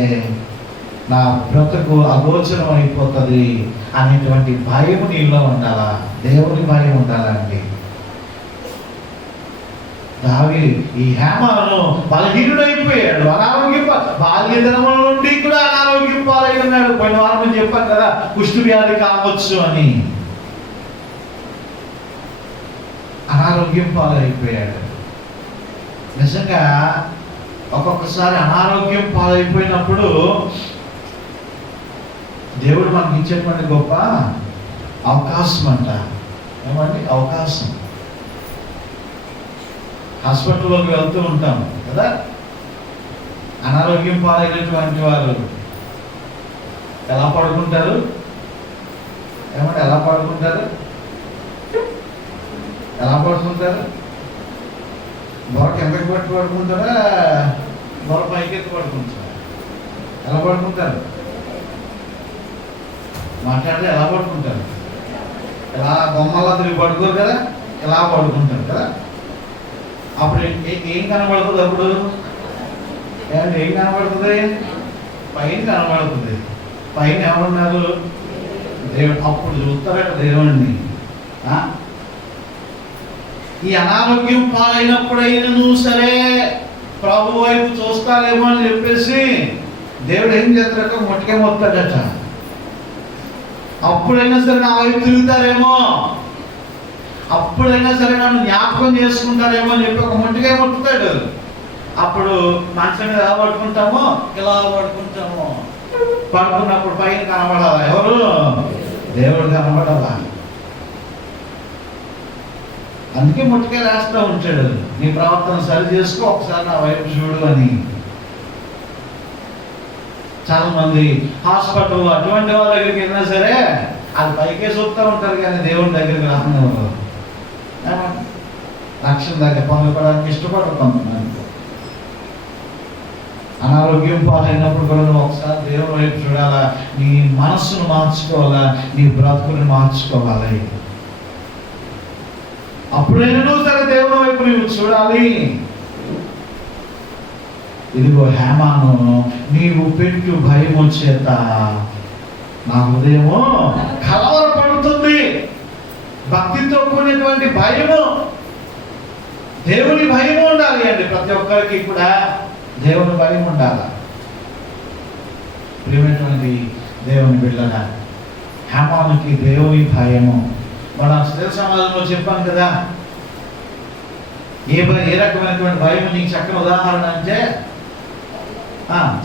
నా బ్రతుకు అగోచరం అయిపోతుంది అనేటువంటి భయం నీలో ఉండాలా. దేవుని భయం ఉండాలండి. ఈ హేమాను బలహీనుడైపోయాడు, అనారోగ్యం, బాల్య దినముల నుండి కూడా అనారోగ్యం పాలై ఉన్నాడు. పోయిన వారం చెప్పాను కదా, కుష్టు వ్యాధి కావచ్చు అని. అనారోగ్యం పాలైపోయాడు. నిజంగా ఒక్కొక్కసారి అనారోగ్యం పాలైపోయినప్పుడు దేవుడు మనకి ఇచ్చేటువంటి గొప్ప అవకాశం అంట. ఏమండి, అవకాశం. హాస్పిటల్లోకి వెళ్తూ ఉంటాం కదా, అనారోగ్యం పాలైనటువంటి వారు ఎలా పడుకుంటారు? ఏమంటే ఎలా పడుకుంటారు? బొర కిందకి పట్టి పడుకుంటారా, బొర పైకి ఎత్తి పడుకుంటారా? ఎలా పడుకుంటారు? మాట్లాడితే ఎలా పడుకుంటారు? ఇలా బొమ్మలా తిరిగి పడుకోరు కదా, ఇలా పడుకుంటారు కదా. అప్పుడు ఏం కనబడుతుంది? అప్పుడు ఏం కనబడుతుంది? పైన కనబడుతుంది. పైన ఎవరున్నారు? దేవుడు. అప్పుడు చూస్తారట దేవుడిని. ఈ అనారోగ్యం పాలైనప్పుడైనను సరే ప్రభు వైపు చూస్తారేమో అని చెప్పేసి దేవుడు ఏం చేస్తారట, మొట్టికే మొత్తాడట. అప్పుడైనా సరే నా వైపు తిరుగుతారేమో, అప్పుడైనా సరే నన్ను జ్ఞాపకం చేసుకుంటారేమో అని చెప్పి ఒక మొట్టిగా మొట్టుతాడు. అప్పుడు మంచం మీద ఎలా పడుకుంటామో ఇలా పడుకుంటాము. పడుకున్నప్పుడు పైన కనబడాలా? ఎవరు? దేవుడు కనబడాలా. అందుకే మొట్టిగా రాస్తూ ఉంటాడు, నీ ప్రవర్తన సరి చేసుకో, ఒకసారి నా వైపు చూడు అని. చాలా మంది హాస్పిటల్ అటువంటి వాళ్ళ దగ్గరికి వెళ్ళినా సరే అది పైకే చూస్తూ ఉంటారు, కానీ దేవుడి దగ్గరికి రానివ్వరు. రక్షణ దగ్గర పొందుకోవడానికి ఇష్టపడతాం. అనారోగ్యం పాలైనప్పుడు కూడా నువ్వు ఒకసారి దేవుడి వైపు చూడాలా, నీ మనస్సును మార్చుకోవాలా, నీ బ్రతుకుని మార్చుకోవాలి. అప్పుడైనా సరే దేవుడి వైపు నువ్వు చూడాలి. ఇదిగో హేమాను, నీవు పెట్టు భయము చేత నా హృదయము కలవరపడుతుంది. భక్తితో కూడినటువంటి భయము, దేవుని భయము ఉండాలి అండి. ప్రతి ఒక్కరికి కూడా దేవుని భయం ఉండాలి. ప్రియమైనటువంటి దేవుని బిడ్డలారా, హేమానికి దేవుని భయము. మన స్త్రీ సమాజంలో చెప్పాను కదా, ఏ రకమైనటువంటి భయం. నీకు చక్కని ఉదాహరణ అంటే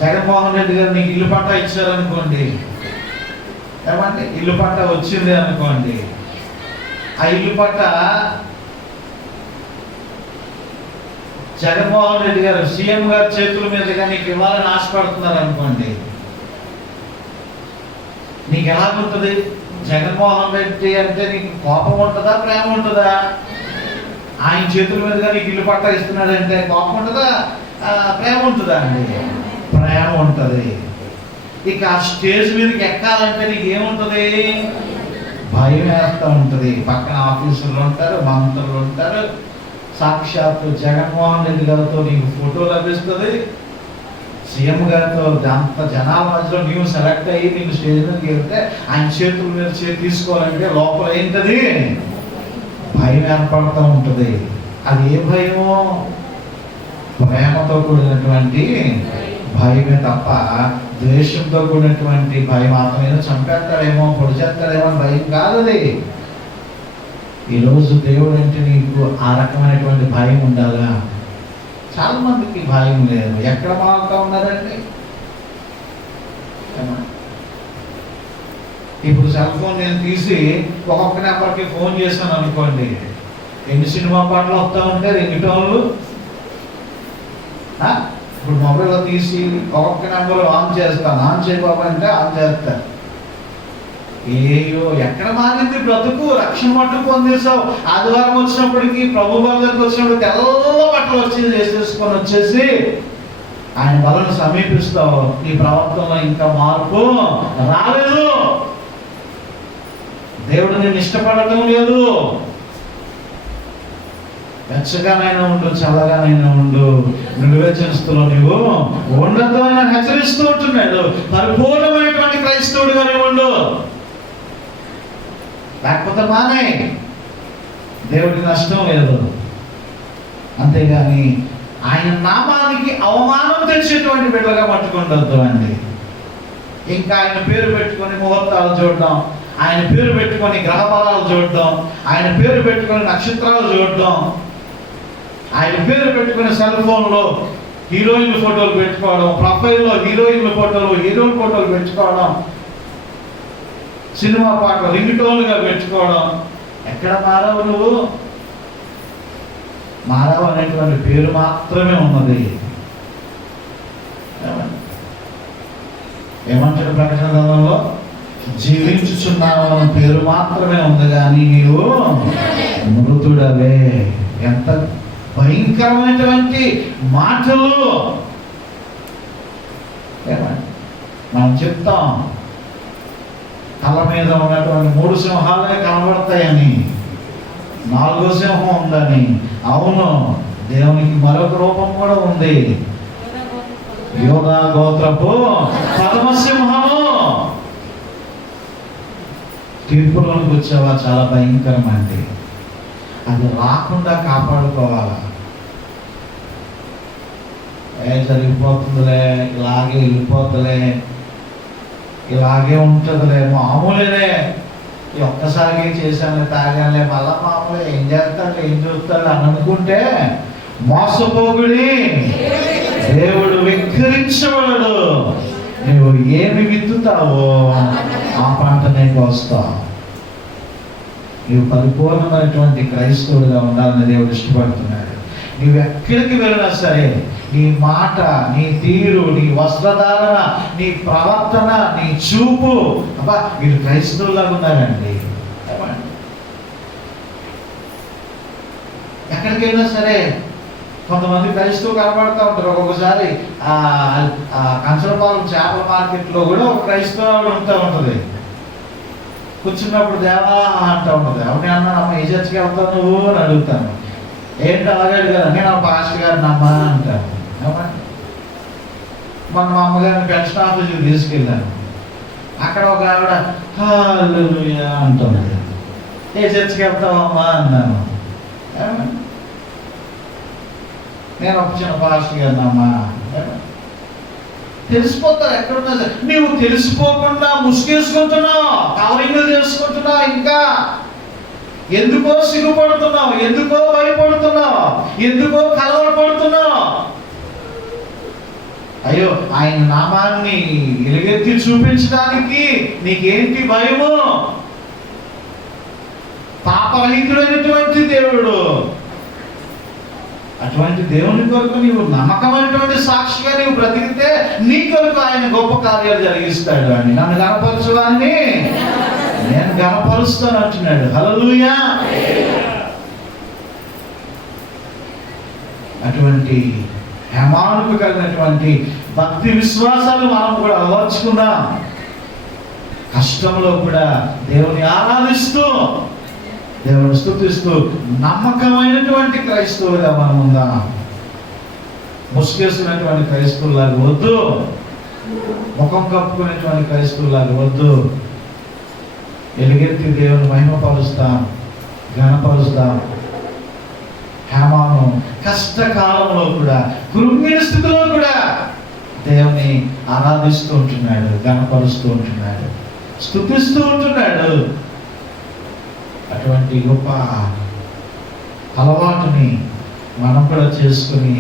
జగన్మోహన్ రెడ్డి గారు నీకు ఇల్లు పట్టా ఇచ్చారనుకోండి, ఏమంటే ఇల్లు పట్టా వచ్చింది అనుకోండి, ఆ ఇల్లు పట్టా జగన్మోహన్ రెడ్డి గారు సీఎం గారి చేతుల మీదుగా నీకు ఇవ్వాలని ఆశపడుతున్నారు అనుకోండి, నీకు ఎలాగుంటుంది? జగన్మోహన్ రెడ్డి అంటే నీకు కోపం ఉంటుందా, ప్రేమ ఉంటుందా? ఆయన చేతుల మీదుగా నీకు ఇల్లు పట్టా ఇస్తున్నాడంటే కోపం ఉంటుందా, ప్రేమ ఉంటుందా అండి? ప్రేమ ఉంటుంది. ఇక ఆ స్టేజ్ మీదకి ఎక్కాలంటే నీకు ఏముంటుంది? భయం వేస్తూ ఉంటుంది. పక్కన ఆఫీసర్లు ఉంటారు, మంత్రులు ఉంటారు, సాక్షాత్తు జగన్మోహన్ రెడ్డి గారితో నీకు ఫోటో లభిస్తుంది, సీఎం గారితో అంత జనాల మధ్యలో నీవు సెలెక్ట్ అయ్యి నీకు స్టేజ్ మీదకి వెళ్తే ఆయన చేతుల మీద తీసుకోవాలంటే లోపల ఏంటది? భయం ఏర్పడుతూ ఉంటుంది. అది ఏ భయమో? ప్రేమతో కూడినటువంటి భయమే తప్ప ద్వేషంతో కూడినటువంటి భయం. అతను చంపేస్తాడేమో, పొడి చేస్తాడేమో అని భయం కాదు అది. ఈరోజు దేవుడు అంటే నీకు ఆ రకమైనటువంటి భయం ఉండాలా? చాలా మందికి భయం లేదు. ఎక్కడ మారుతూ ఉన్నారండి? ఇప్పుడు సెల్ ఫోన్ నేను తీసి ఒక్కొక్క నెంబర్కి ఫోన్ చేశాను అనుకోండి, ఎన్ని సినిమా పాటలు వస్తూ ఉంటే రింగ్టోన్లు. ఇప్పుడు మొబైల్లో తీసి ఒక్కొక్క నెంబర్ ఆన్ చేస్తాను, ఆన్ చేయబాబంటే ఆన్ చేస్తాను. ఏయో ఎక్కడ మారింది బ్రతుకు? రక్షణ మట్టుకు పొందేసావు. ఆదివారం వచ్చినప్పటికీ ప్రభు దగ్గరికి వచ్చినప్పుడు తెల్ల బట్టలు వేసేసుకొని వచ్చేసి ఆయన బలను సమీపిస్తావు. నీ ప్రవర్తనలో ఇంకా మార్పు రాలేదు. దేవుడు నేను ఇష్టపడటం లేదు. వెచ్చగానైనా ఉండు, చల్లగానైనా ఉండు, నిలువెచ్చని స్థితిలో నువ్వు ఉండదు అని హెచ్చరిస్తూ ఉంటున్నాడు. పరిపూర్ణమైనటువంటి క్రైస్తవుడిగానే ఉండు, లేకపోతే మానే. దేవుడికి నష్టం లేదు. అంతేగాని ఆయన నామానికి అవమానం తెచ్చేటువంటి బిడ్డలుగా పట్టుకుండొద్దు అండి. ఇంకా ఆయన పేరు పెట్టుకొని ముహూర్తాలు చూడడం, ఆయన పేరు పెట్టుకొని గ్రహబలాలు చూడడం, ఆయన పేరు పెట్టుకొని నక్షత్రాలు చూడడం, ఆయన పేరు పెట్టుకుని సెల్ ఫోన్లో హీరోయిన్ల ఫోటోలు పెట్టుకోవడం, ప్రొఫైల్లో హీరోయిన్ల ఫోటోలు, హీరోయిన్ ఫోటోలు పెట్టుకోవడం, సినిమా పాటలు రింగ్టోన్లుగా పెట్టుకోవడం. ఎక్కడ మారావు నువ్వు? మారావు అనేటువంటి పేరు మాత్రమే ఉన్నది. ఏమంటాడు ప్రకటన గ్రంథంలో? జీవించుచున్నావు అన్న పేరు మాత్రమే ఉంది, కానీ నీవు మృతుడవే. ఎంత భయంకరమైనటువంటి మాటలు! మనం చెప్తాం తల మీద ఉన్నటువంటి 3 సింహాలే కనబడతాయని, 4వ సింహం ఉందని. అవును, దేవునికి మరొక రూపం కూడా ఉంది. యోధా గోత్రపు 10వ సింహము. తీర్పులోనికి వచ్చేవా? చాలా భయంకరమండి. అది రాకుండా కాపాడుకోవాలా? జరిగిపోతుందిలే, ఇలాగే వెళ్ళిపోతుందిలే, ఇలాగే ఉంటుందిలే, మామూలులే, ఒక్కసారిగా చేశాను, తాగానులే, మళ్ళా మామూలే, ఏం చేస్తాడు, ఏం చూస్తాడు అని అనుకుంటే మోసపోగుడి. దేవుడు వెక్కిరించబడడు. నువ్వు ఏమి విత్తుతావో ఆ పంటనే కోస్తావు. నువ్వు పరిపూర్ణమైనటువంటి క్రైస్తవుడిగా ఉండాలని దేవుడు ఇష్టపడుతున్నాడు. నువ్వు ఎక్కడికి వెళ్ళినా సరే నీ మాట, నీ తీరు, నీ వస్త్రధారణ, నీ ప్రవర్తన, నీ చూపు, అబ్బా వీళ్ళు క్రైస్తవులాగా ఉన్నారండి. ఎక్కడికి వెళ్ళినా సరే కొంతమంది క్రైస్తవులు కనబడుతూ ఉంటారు. ఒక్కొక్కసారి కంచరపాలెం చేపల మార్కెట్లో కూడా ఒక క్రైస్తవుడు ఉంటూ ఉంటుంది. కూర్చున్నప్పుడు దేవా అంటూ ఉంటుంది. అవునే అన్నాను, అమ్మ ఏ చర్చికి వెళ్తావు నువ్వు అని అడుగుతాను. ఏంటి అలాగే అడిగారు? నేను పాస్టర్ గారిని అమ్మా అంటాను. మన మా అమ్మగారిని పెన్షన్ ఆఫీస్కి తీసుకెళ్ళాను. అక్కడ ఒక ఆవిడ హల్లెలూయా అంటుంది. ఏ చర్చికి వెళ్తావమ్మా అన్నాను. నేను ఒక చిన్న పాస్టర్ గారిని అమ్మా. తెలిసిపోతారు ఎక్కడున్నా సరే. నీవు తెలిసిపోకుండా ముసుగేసుకుంటున్నావు, కవరింగ్లు చేసుకుంటున్నావు, ఇంకా ఎందుకో సిగ్గుపడుతున్నావు, ఎందుకో భయపడుతున్నావు, ఎందుకో కలవరపడుతున్నావు. అయ్యో, ఆయన నామాన్ని ఎలుగెత్తి చూపించడానికి నీకేంటి భయము? పాపరహితుడైనటువంటి దేవుడు, అటువంటి దేవుని కొరకు నీవు నమ్మకమైనటువంటి సాక్షిగా నీవు బ్రతికితే నీ కొరకు ఆయన గొప్ప కార్యాలు జరిగిస్తాడు. అని నన్ను గణపరచువాన్ని నేను గణపరుస్తాను అంటున్నాడు. హల్లెలూయా. అటువంటి హేమానుకు కలిగినటువంటి భక్తి విశ్వాసాలు మనం కూడా అలవర్చుకుందాం. కష్టంలో కూడా దేవుని ఆరాధిస్తూ, దేవుని స్తుతిస్తూ నమ్మకమైనటువంటి క్రైస్తవులుగా మనం ఉందాం. ముసుగేసినటువంటి క్రైస్తవులాగా వద్దు, ముఖం కప్పుకునేటువంటి క్రైస్తవులాగా వద్దు. ఎలుగెత్తి దేవుని మహిమపరుస్తాం, ఘనపరుస్తాం. హేమాను కష్టకాలంలో కూడా, కృంగిన స్థితిలో కూడా దేవుని ఆరాధిస్తూ ఉంటున్నాడు, ఘనపరుస్తూ ఉంటున్నాడు, స్తుతిస్తూ ఉంటున్నాడు. అటువంటి గొప్ప అలవాటుని మనం కూడా చేసుకుని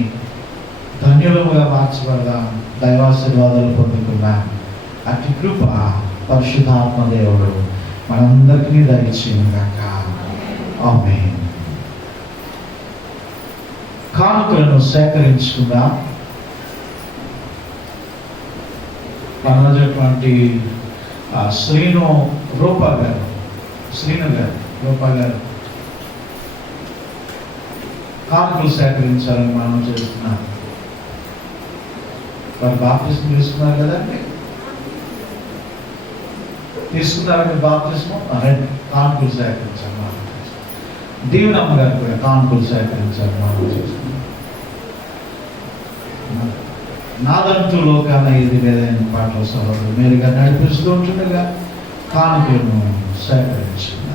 ధన్యులుగా మార్చబడదాం. దైవాశీర్వాదాలు పొందుకున్నాం. అట్టి కృప పరిశుద్ధాత్మ దేవుడు మనందరికీ దయచేయుగాక. ఆమేన్. కానుకలను సేకరించుకుందాం. మనటువంటి శ్రీను రూపా గారు కానుకలు సేకరించాలని మనం చేస్తున్నాం. వారు బాప్తిస్మం తీసుకున్నారు కదండి, తీసుకున్నారండి బాప్తిస్మం. కానుకలు సేకరించాలి మనం. దీవెనమ్మ గారు కూడా కానుకలు సేకరించాలి మనం చేస్తున్నాం. నాదంటూ లోకాన ఇది లేదని పాటల సభలు మీరుగా నడిపిస్తూ ఉంటుండగా కానుకలను సేకరించుకున్నాం.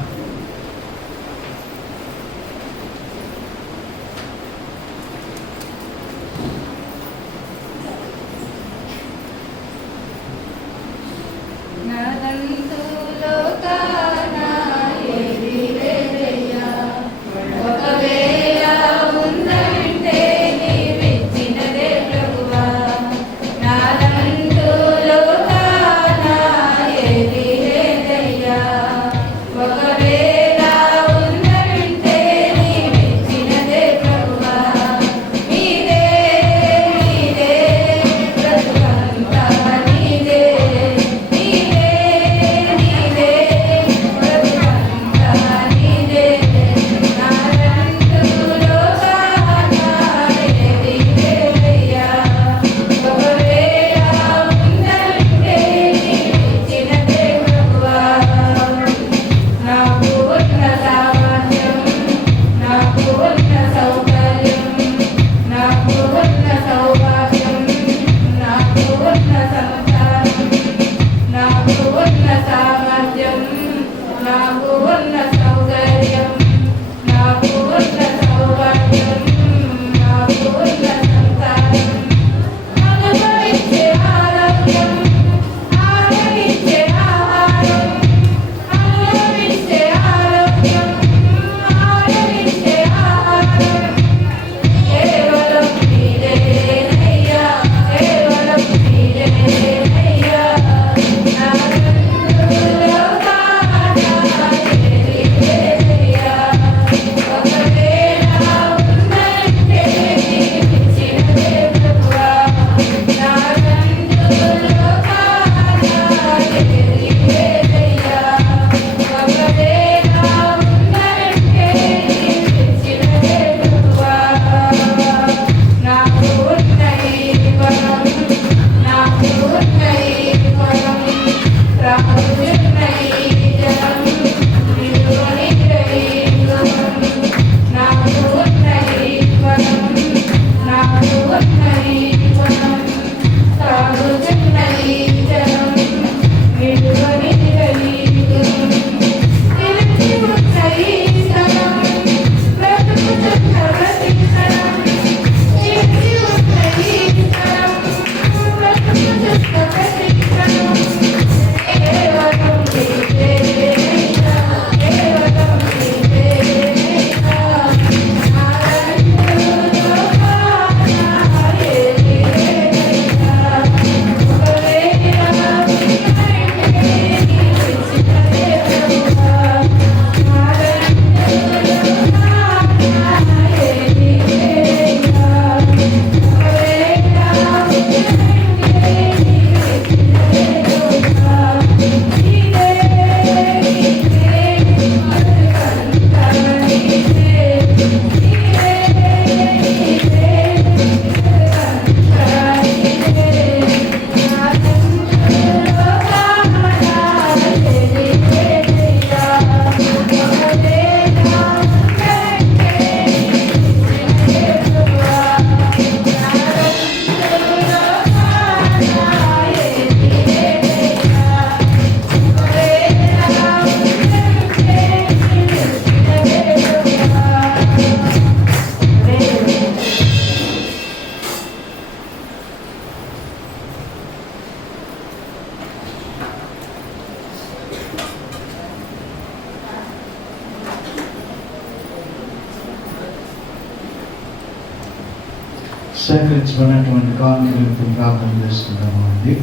సేకరించబడినటువంటి కానుకలకు ప్రార్థన చేస్తున్నాము అండి.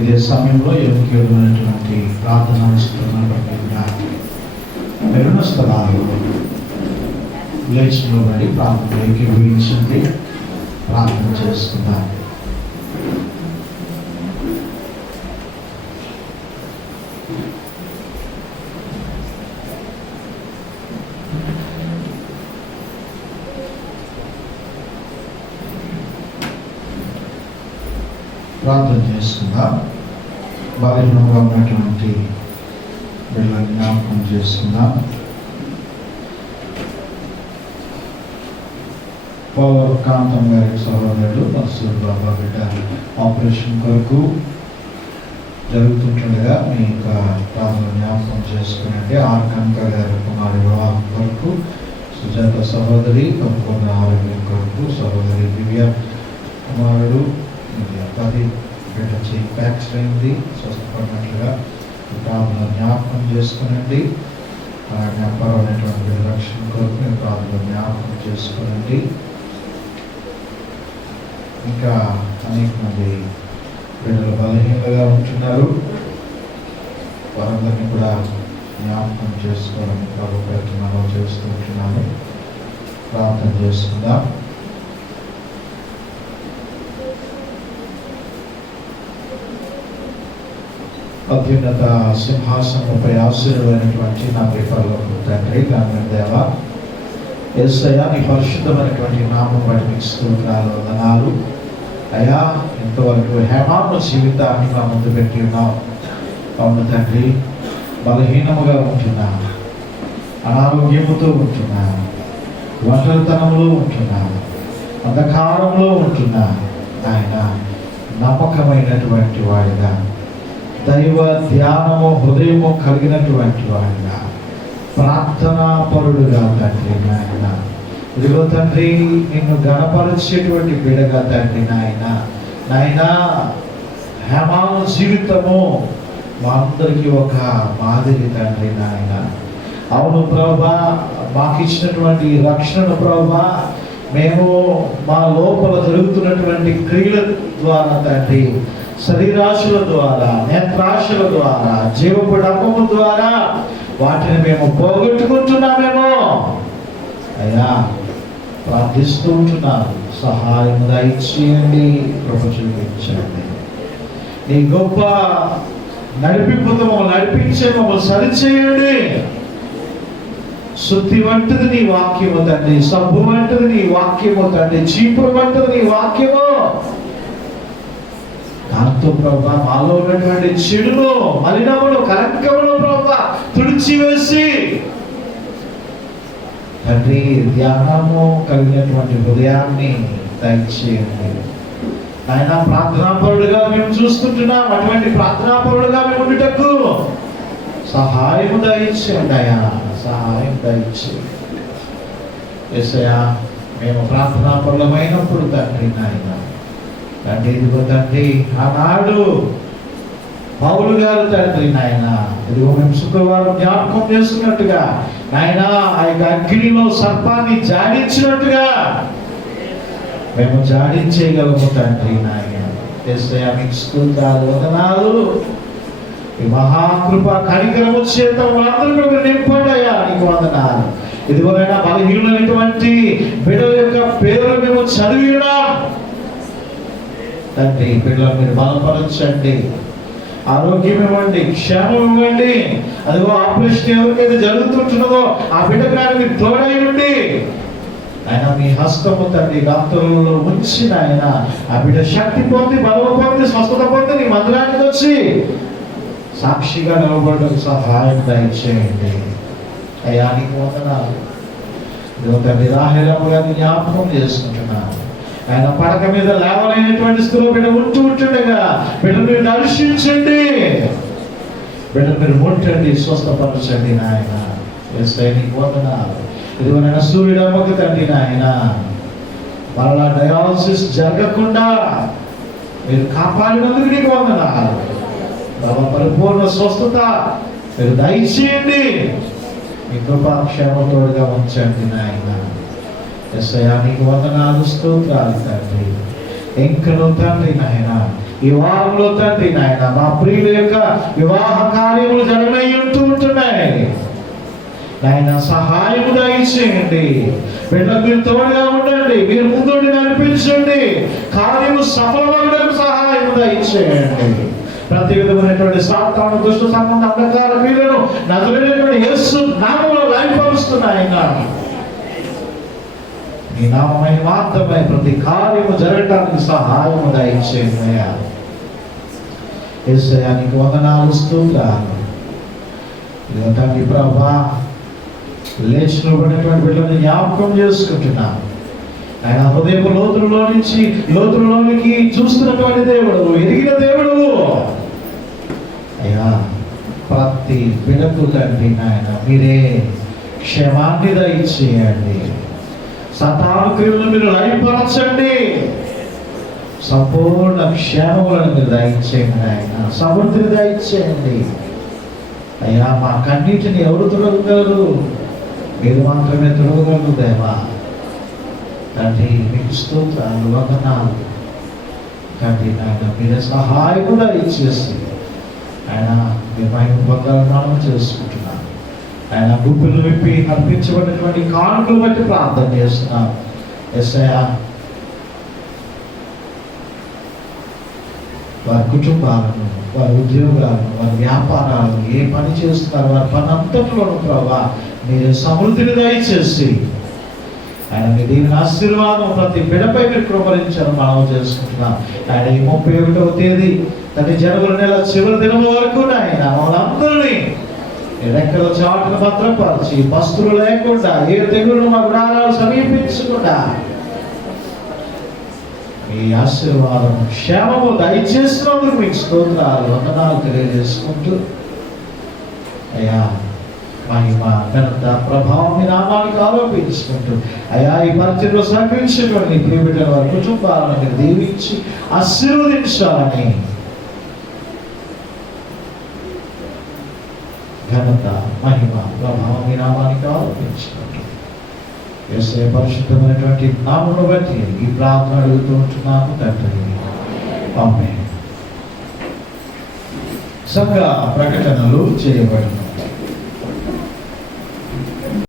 ఇదే సమయంలో యోగ్యమైనటువంటి ప్రార్థన ఇస్తున్నప్పటికీ కూడా మెరుణ స్థలాలు లేచి నిలబడి ప్రార్థన ఏకీభవించండి, ప్రార్థన చేసుకుందాం. ప్రార్థన చేసుకుందాం. బలహీనంగా ఉన్నటువంటి బిడ్డలను జ్ఞాపకం చేసుకుందాం. కాంతం గారి సహోదరుడు మసూర్ బాబా బిడ్డ ఆపరేషన్ కొరకు జరుగుతుండగా మీ యొక్క ప్రార్థన జ్ఞాపకం చేసుకునండి. ఆర్ కనక గారి కుమారి వివాహం కొరకు, సుజాత సహోదరి సంపూర్ణ ఆరోగ్యం కొరకు, సహోదరి దివ్య కుమారుడు పది బిడ్డ చేయి ఫ్రాక్చర్ అయింది, స్వస్థపడినట్లుగా ప్రార్థన జ్ఞాపకం చేసుకునండి. జ్ఞాపకమైనటువంటి రక్షణ కొరకు మీరు ప్రార్థన జ్ఞాపకం చేసుకునండి. ఇంకా అనేక మంది బిడ్డలు బలహీనంగా ఉంటున్నారు, వారందరినీ కూడా జ్ఞాపకం చేసుకోవాలని ప్రభు ప్రయత్నం చేస్తూ ఉంటున్నాను. ప్రార్థన చేసుకుందాం. అత్యున్నత సింహాసనంపై ఆశీర్వైనటువంటి నా ప్రియపరలోకపు తండ్రి, దాని దేవ యేసయ్యా, నీ పరిశుద్ధమైనటువంటి నామం బట్టి మీకు స్తోత్రాలు, వందనాలు అయ్యా. ఇంతవరకు హేమాను జీవితాన్ని మా ముందు పెట్టి ఉన్నాం. అవును తండ్రి, బలహీనముగా ఉంటున్నా, అనారోగ్యముతో ఉంటున్నా, ఒంటరితనంలో ఉంటున్నా, అంధకారంలో ఉంటున్నా, ఆయన నమ్మకమైనటువంటి వాడిగా, దైవ ధ్యానము హృదయము కలిగినటువంటి వాడిగా, ప్రార్థనా పరుడుగా తండ్రి నాయన, ఇదిగో తండ్రి నిన్ను గణపరిచేటువంటి బిడగా తండ్రి నాయన, నాయన హేమాను జీవితము మా అందరికీ ఒక మాదిరి తండ్రి నాయన. అవును ప్రభా, మాకు ఇచ్చినటువంటి రక్షణను ప్రభా మేము మా లోపల జరుగుతున్నటువంటి క్రియల ద్వారా తండ్రి, శరీరాశుల ద్వారా, నేత్రాశుల ద్వారా, జీవపు డబ్బము ద్వారా వాటిని మేము పోగొట్టుకుంటున్నామేమో అయ్యా. ప్రార్థిస్తూ ఉంటున్నాను, సహాయం దయచేయండి, కృప చూపించండి. నీ గొప్ప నడిపింపుతో మమ్మల్ని నడిపించే మమ్మల్ని సరిచేయండి. శుద్ధి వంటిది నీ వాక్యము తండ్రి, సబ్బు వంటిది నీ వాక్యము తండ్రి, చీపురు వంటిది నీ వాక్యము. దాంతో ప్రభా మాలో ఉన్నటువంటి చెడును, మలినమును, కలంకమును ప్రభా తుడిచివేసి తండ్రి ధ్యానము కలిగినటువంటి హృదయాన్ని దయచేయండి. ఆయన ప్రార్థనాపరుడుగా మేము చూస్తుంటున్నాం, అటువంటి ప్రార్థనాపరుడుగా మేము ఉండుటకు సహాయం దయచేయండి అయ్యా, సహాయం దయచేయండి. యేసయ్యా, మేము ప్రార్థనాపరులమైనప్పుడు తండ్రి నాయన తండ్రి, ఇదిగో తండ్రి ఆనాడు పౌలు గారు తండ్రి నాయన, ఇదిగో మేము శుక్రవారం జ్ఞాపకం చేసుకున్నట్టుగా నాయన ఆ యొక్క అగ్నిలో సర్పాన్ని జాడించినట్టుగా మేము జాడించేయగలము తండ్రి నాయన. యేసయ్యా, మీకు స్తుతులు, వందనాలు. ఈ మహాకృప కనికరము చేత అందరూ కూడా నింపండి అయ్యా, నీకు వందనాలు. ఇదిగోనైనా బలహీనులైనటువంటి బిడ్డల యొక్క పేర్లు మేము చదివినాం తండ్రి. బిడ్డలు మీరు బలపరచండి, ఆరోగ్యం ఇవ్వండి, క్షేమం ఇవ్వండి. అదిగో ఆపరేషన్ ఎవరికైతే జరుగుతుంటున్నదో ఆ బిడ్డకు మీరు తోడై ఉండి ఆయన మీ హస్తము తండ్రి డాక్టర్లలో ఉంచి ఆయన ఆ బిడ్డ శక్తి పొంది, బలం పొంది, స్వస్థత పొంది నీ మందిరానికి వచ్చి సాక్షిగా నిలబడడం సహాయం దయచేయండి అయ్యా, నీకు వందనాలు. ఇదిగో తండ్రి రాహేలమ్మ గారిని జ్ఞాపకం చేసుకుంటున్నాను. ఆయన పడక మీద లేవలేనటువంటి స్థితిలో బిడ్డ ఉంటుండగా బిడ్డ మీరు దర్శించండి, బిడ్డ మీరు ముట్టండి, స్వస్థపరచండి నాయన. యేసయ్యా, నీకు వందనాలు. ఇదిగోనైనా సూర్యుడమ్మకు తండ్రి నాయన మరలా డయాలసిస్ జరగకుండా మీరు కాపాడినందుకు నీకు వందనాలు. పరిపూర్ణ స్వస్థత మీరు దయచేయండి, మీ కృపాక్షేమతోడుగా ఉంచండి నాయన. యేసయ్యా నీకు వందనాలు స్తోత్రాలు తండ్రి. ఇంకను తండ్రి నాయన ఈ వారంలో తండ్రి నాయన మా ప్రియుల యొక్క వివాహ కార్యములు జరగనై ఉంటున్నాయి నాయన. సహాయము దయచేయండి. బిడ్డలకు మీరు తోడుగా ఉండండి. మీరు ముందుండి నడిపించండి. కార్యము సఫలమవడానికి సహాయం దయచేయండి. ప్రతి విధమైనటువంటి సాతాను దుష్ట సంబంధ అంధకార వీరులను నజరేయుడైన యేసు నామములో లయపరుస్తున్నాయన. నీ నామమై మాత్రమే ప్రతి కార్యము జరగడానికి సహాయము దయచేయండి అయ్యా. యేసయ్యా నీకు వందనాలు స్తోత్రాలు. తండ్రి ప్రభా లేచిన పడినటువంటి బిడ్డలను జ్ఞాపకం చేసుకుంటున్నాను. ఆయన హృదయ లోతులలోనికి చూస్తున్నటువంటి దేవుడు, ఎరిగిన దేవుడు అయ్యా. ప్రతి బిడ్డకు తండ్రి నాయన మీరే క్షేమాన్ని దయచేయండి. సతాను క్రియలను మీరు లయపరచండి. సంపూర్ణ క్షేమములను మీరు దయచేయండి ఆయన. సమృద్ధిని దయచేయండి అయ్యా. మా కన్నీటిని ఎవరు తొలగగలరు? మీరు మాత్రమే తొలగగలరు దేవా. తండ్రి మీకు స్తోత్రాలు వందనాలు తండ్రి నాయన. మీరే సహాయము దయచేసి ఆయన మీ మహిమ పొందాలని మనం చేసుకుంటున్నాం. ఆయన గుంపులు విప్పి అర్పించబడినటువంటి కానుకలు బట్టి ప్రార్థన చేస్తున్నాం. యేసయ్యా వారి కుటుంబాలను, వారి ఉద్యోగాలను, వారి వ్యాపారాలను, ఏ పని చేస్తున్నారు వారి పని అంతట్లోనూ ప్రభా మీరు సమృద్ధిని దయచేసి ఆయన మీ దీని ఆశీర్వాదం ప్రతి బిడపై మీరు కృపరించాలని మనం చేసుకుంటున్నాం. ఆయన ఈ 31వ తేదీ తన జనవరి నెల చివరి దినం వరకు ఆయన మనందరినీ రెక్కల చాటును భద్రపరిచి పస్తులు లేకుండా ఏ తెగులు మా గుడారాలు సమీపించకుండా మీ ఆశీర్వాదం క్షేమము దయచేసినందుకు మీకు స్తోత్రాలు వందనాలు తెలియజేసుకుంటూ అయ్యా మహిమ ఘనత ప్రభావం మీ నామానికి ఆరోపించుకుంటూ అయ్యా ఈ పరిచయంలో సహకరించినటువంటి ప్రియబిడ్డల వారి కుటుంబాలను మీరు దీవించి ఆశీర్వదించాలని ఘనత మహిమ ప్రభావం మీ నామానికి ఆరోపించుకుంటూ యేసయ్య పరిశుద్ధమైనటువంటి నామమును బట్టి ఈ ప్రార్థన అడుగుతూ ఉంటున్నాము తండ్రి. ఆమేన్. సంఘ ప్రకటనలు చేయబడింది.